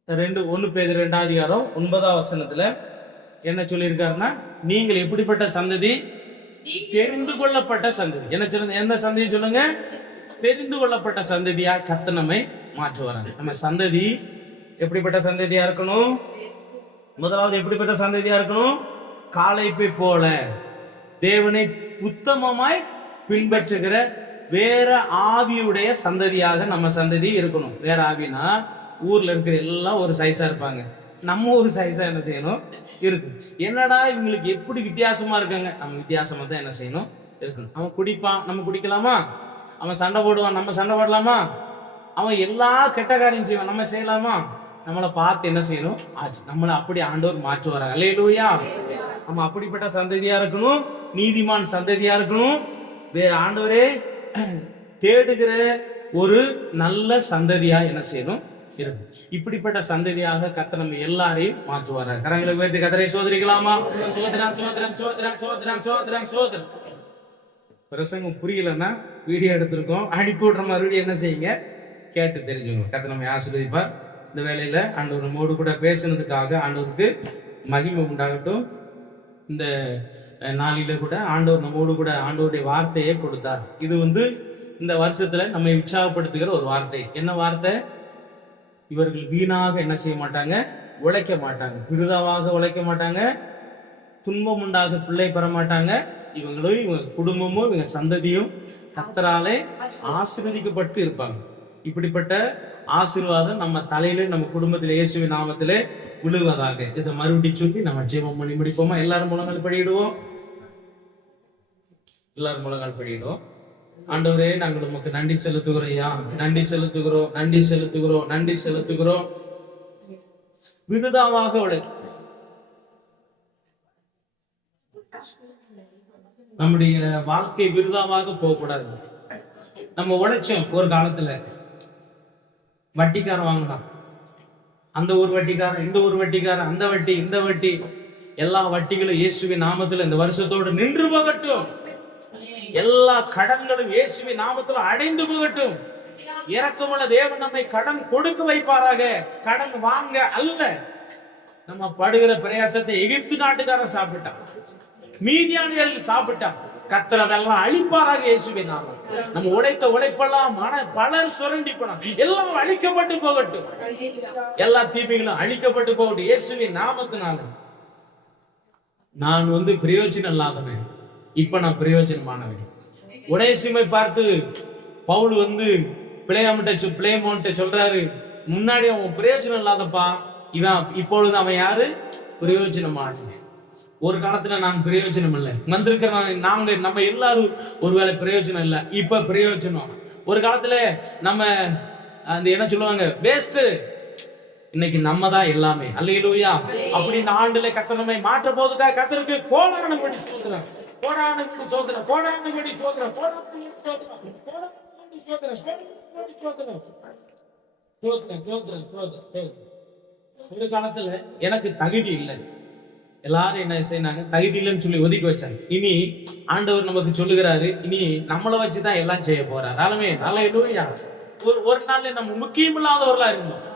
1 பேதுரு 2ஆம் அதிகாரம் 9ஆம் வசனத்துல என்ன சொல்லியிருக்காருன்னா, நீங்கள் எப்படிப்பட்ட சந்ததி? தெரிந்து கொள்ளப்பட்ட சந்ததி. என்ன சந்ததி சொல்லுங்க? தெரிந்து கொள்ளப்பட்ட சந்ததியா கர்த்தர் நம்மை மாற்றுவாராங்க. நம்ம சந்ததி எப்படிப்பட்ட சந்ததியா இருக்கணும்? முதலாவது எப்படிப்பட்ட சந்ததியா இருக்கணும்? காளைப்பை போல தேவனை உத்தமமாய் பின்பற்றுகிற வேற ஆவியுடைய சந்ததியாக நம்ம சந்ததி இருக்கணும். வேற ஆவினா ஊர்ல இருக்கிற எல்லாம் ஒரு சைஸா இருப்பாங்க, நம்ம ஒரு சைஸா என்ன செய்யணும்? இருக்கு. என்னடா இவங்களுக்கு எப்படி வித்தியாசமா இருக்காங்க? நம்ம வித்தியாசமா தான் என்ன செய்யணும்? இருக்கணும். அவன் குடிப்பான், நம்ம குடிக்கலாமா? அவன் சண்டை போடுவான், நம்ம சண்டை போடலாமா? அவன் எல்லா கெட்ட காரியம் செய்வான், நம்ம செய்யலாமா? நம்மளை பார்த்து என்ன செய்யணும்? ஆச்சு. நம்மளை அப்படி ஆண்டவர் மாற்றுவார். அல்லேலூயா. நம்ம அப்படிப்பட்ட சந்ததியா இருக்கணும், நீதிமான் சந்ததியா இருக்கணும். ஆண்டவரே தேடுகிற ஒரு நல்ல சந்ததியா என்ன செய்யணும்? இருக்கும். இப்படிப்பட்ட சந்ததியாக கர்த்தர் நம்ம எல்லாரையும் மாற்றுவார். கரங்களை உயர்த்தி கர்த்தரை சோதரிக்கலாமா? சோதரன் சோதரன் சோதரன் சோதரன் சோதரன் சோதரன். பிரசங்கம் புரியலன்னா வீடியோ எடுத்திருக்கோம், அனுப்பி விடுற மறுபடியும் என்ன செய்யுங்க? கேட்டு தெரிஞ்சுக்கணும். கர்த்தர் நம்ம ஆசீர்வதிப்பார். இந்த வேலையில ஆண்டவர் நம்மோடு கூட பேசுனதுக்காக ஆண்டவருக்கு மகிமை உண்டாகட்டும். இந்த நாளில கூட ஆண்டவர் நம்மோடு கூட ஆண்டவருடைய வார்த்தையை கொடுத்தார். இது இந்த வருஷத்துல நம்மை உற்சாகப்படுத்துகிற ஒரு வார்த்தை. என்ன வார்த்தை? இவர்கள் வீணாக என்ன செய்ய மாட்டாங்க? உழைக்க மாட்டாங்க. விருதாவாக உழைக்க மாட்டாங்க. துன்பம் உண்டாக பிள்ளை பெற மாட்டாங்க. இவங்களும் இவங்க குடும்பமும் இவங்க சந்ததியும் கர்த்தராலே ஆசீர்வதிக்கப்பட்டு இருப்பாங்க. இப்படிப்பட்ட ஆசீர்வாதம் நம்ம தலையில நம்ம குடும்பத்திலே இயேசுவின் நாமத்திலே விழுவதாக. இதை மறுபடியும் சொல்லி நம்ம ஜெபம் பண்ணி முடிப்போமா? எல்லாரும் முழங்கால் படியிடுவோம். எல்லாரும் முழங்கால் படியிடுவோம். ஆண்டவரே, நாங்கள் உமக்கு நன்றி செலுத்துகிறோம் ஐயா. நன்றி செலுத்துகிறோம், நன்றி செலுத்துகிறோம், நன்றி செலுத்துகிறோம். விருதாவாக நம்முடைய வாழ்க்கை விருதாவாக போகக்கூடாது. நம்ம உழைச்சோம் ஒரு காலத்துல, வட்டிக்காரன் வாங்கினான், அந்த ஒரு வட்டிக்காரன், இந்த ஒரு வட்டிக்காரன், அந்த வட்டி, இந்த வட்டி, எல்லா வட்டிகளும் இயேசுவின் நாமத்துல இந்த வருஷத்தோடு நின்று போகட்டும். எல்லா கடன்களும் இயேசுவின் நாமத்துல அடைந்து போகட்டும். இரக்கமுள்ள தேவன் நம்மை கடன் கொடுக்க வைப்பாராக. கடன் வாங்க அல்ல. நம்ம படுகிற பிரயாசத்தை எகிப்து நாட்டுக்காரன் சாப்பிட்டான், மீதியானியர்கள் சாப்பிட்டான். கர்த்தர் அதெல்லாம் அழிப்பாராக இயேசுவின் நாமம். நம்ம உழைத்த உழைப்பெல்லாம் பலர் சுரண்டி போனான். எல்லாம் அழிக்கப்பட்டு போகட்டும். எல்லா தீமைகளும் அழிக்கப்பட்டு போகட்டும் இயேசுவின் நாமத்தினால. நான் பிரயோஜனம் இல்லாதவன், இப்ப நான் பிரயோஜனமானவன். உடையசிமை பார்த்து பவுல் பிளேமோன்ட்ட சொல்றாரு, முன்னாடி அவன் பிரயோஜனம் இல்லாதப்பா, இவன் இப்பொழுது அவன் யாரு? பிரயோஜனமானவன். ஒரு காலத்துல நான் பிரயோஜனம் இல்லை, வந்திருக்கிற நம்ம எல்லாரும் ஒருவேளை பிரயோஜனம் இல்லை, இப்ப பிரயோஜனம். ஒரு காலத்துல நம்ம அந்த என்ன சொல்லுவாங்க, வேஸ்ட், இன்னைக்கு நம்ம தான் எல்லாமே. அல்லேலூயா. அப்படி இந்த ஆண்டுல கர்த்தர் நம்மை மாற்ற போதுக்கா கர்த்தருக்கு கோடான கோடி ஸ்தோத்திரம், கோடான கோடி ஸ்தோத்திரம், கோடான கோடி ஸ்தோத்திரம், கோடான கோடி ஸ்தோத்திரம், கோடான கோடி ஸ்தோத்திரம், கோடி ஸ்தோத்திரம், ஸ்தோத்திரம், ஸ்தோத்திரம், ஸ்தோத்திரம். ஒரு காலத்துல எனக்கு தகுதி இல்லை, எல்லாரும் என்ன செய்யறாங்க? தகுதி இல்லைன்னு சொல்லி ஒதுக்கி வச்சாங்க. இனி ஆண்டவர் நமக்கு சொல்லுகிறாரு, இனி நம்மளை வச்சுதான் எல்லாம் செய்ய போறாரு. அல்லேலூயா. ஒரு நாள்ல நம்ம முக்கியம் இல்லாதவர்களா இருந்தோம்,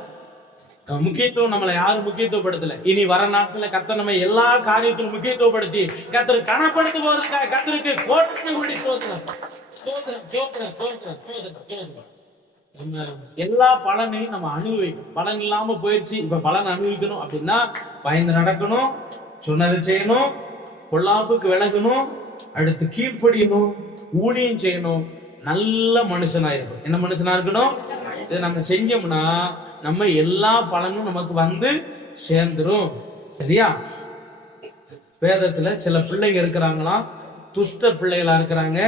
முக்கியத்துவம் நம்மளை யாரும் முக்கியத்துவப்படுத்தல. இனி வர நாட்கள கர்த்தர் நம்ம எல்லா காரியத்திலும் முக்கியத்துவப்படுத்தி கர்த்தர் கனப்படுத்த போவதற்காக கர்த்தருக்கு கோடான கோடி ஸ்தோத்திரம், ஸ்தோத்திரம், ஸ்தோத்திரம், ஸ்தோத்திரம், ஸ்தோத்திரம். நம்ம எல்லா பலனையும் நம்ம அனுபவிக்கணும். பலன் இல்லாம போயிடுச்சு, இப்ப பலன் அனுபவிக்கணும் அப்படின்னா பயந்து நடக்கணும், சொன்னதை செய்யணும், பொல்லாப்புக்கு விலகணும், அடுத்து கீழ்ப்படியணும், ஊழியம் செய்யணும், நல்ல மனுஷனா இருக்கணும். என்ன மனுஷனா இருக்கணும்? இதை நம்ம செஞ்சோம்னா நம்ம எல்லா பலனும் நமக்கு சேர்ந்துரும். சரியா? வேதத்துல சில பிள்ளைங்க இருக்கிறாங்களாம், துஷ்ட பிள்ளைகளா இருக்கிறாங்க,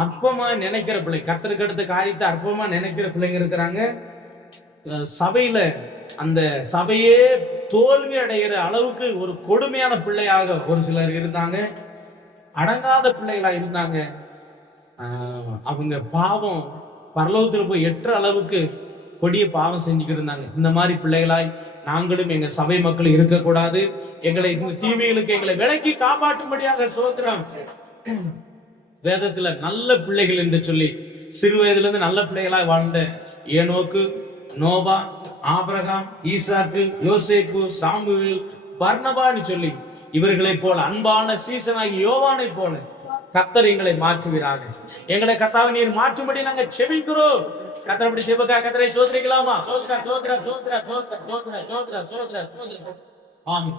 அற்பமா நினைக்கிற பிள்ளை, கர்த்தருக்கு அடுத்த காரியத்தை அற்பமா நினைக்கிற பிள்ளைங்க இருக்கிறாங்க. சபையில அந்த சபையே தோல்வி அடைகிற அளவுக்கு ஒரு கொடுமையான பிள்ளையாக ஒரு சிலர் இருந்தாங்க, அடங்காத பிள்ளைகளா இருந்தாங்க. அவங்க பாவம் பரலோகத்துல போய் எட்டுற அளவுக்கு கொடிய பாவம் செஞ்சுக்கிட்டு இருந்தாங்க. இந்த மாதிரி பிள்ளைகளாய் நாங்களும் எங்க சபை மக்கள் இருக்கக்கூடாது. எங்களை இந்த தீமைகளுக்கு எங்களை விலக்கி காப்பாற்றும்படியாக சோத்திரம். வேதத்துல நல்ல பிள்ளைகள் என்று சொல்லி சிறு வயதுல இருந்து நல்ல பிள்ளைகளாய் வாழ்ந்த ஏனோக்கு, நோவா, ஆபிரகாம், ஈசாக்கு, யோசேப்பு, சாமுவேல், பர்னபான்னு சொல்லி இவர்களை போல அன்பான சீசனாகி யோவானை போல கர்த்தர் எங்களை மாற்றுவீராக. எங்களை கர்த்தாவை நீர் மாற்றும்படி நாங்க செபிக்கிறோம். கர்த்தரப்படி செபக்கா கர்த்தரை சோதரிக்கலாமா? சோதரா சோதரா சோதரா சோதரா சோதரா சோதரா சோதரா சோதரா. ஆமென்.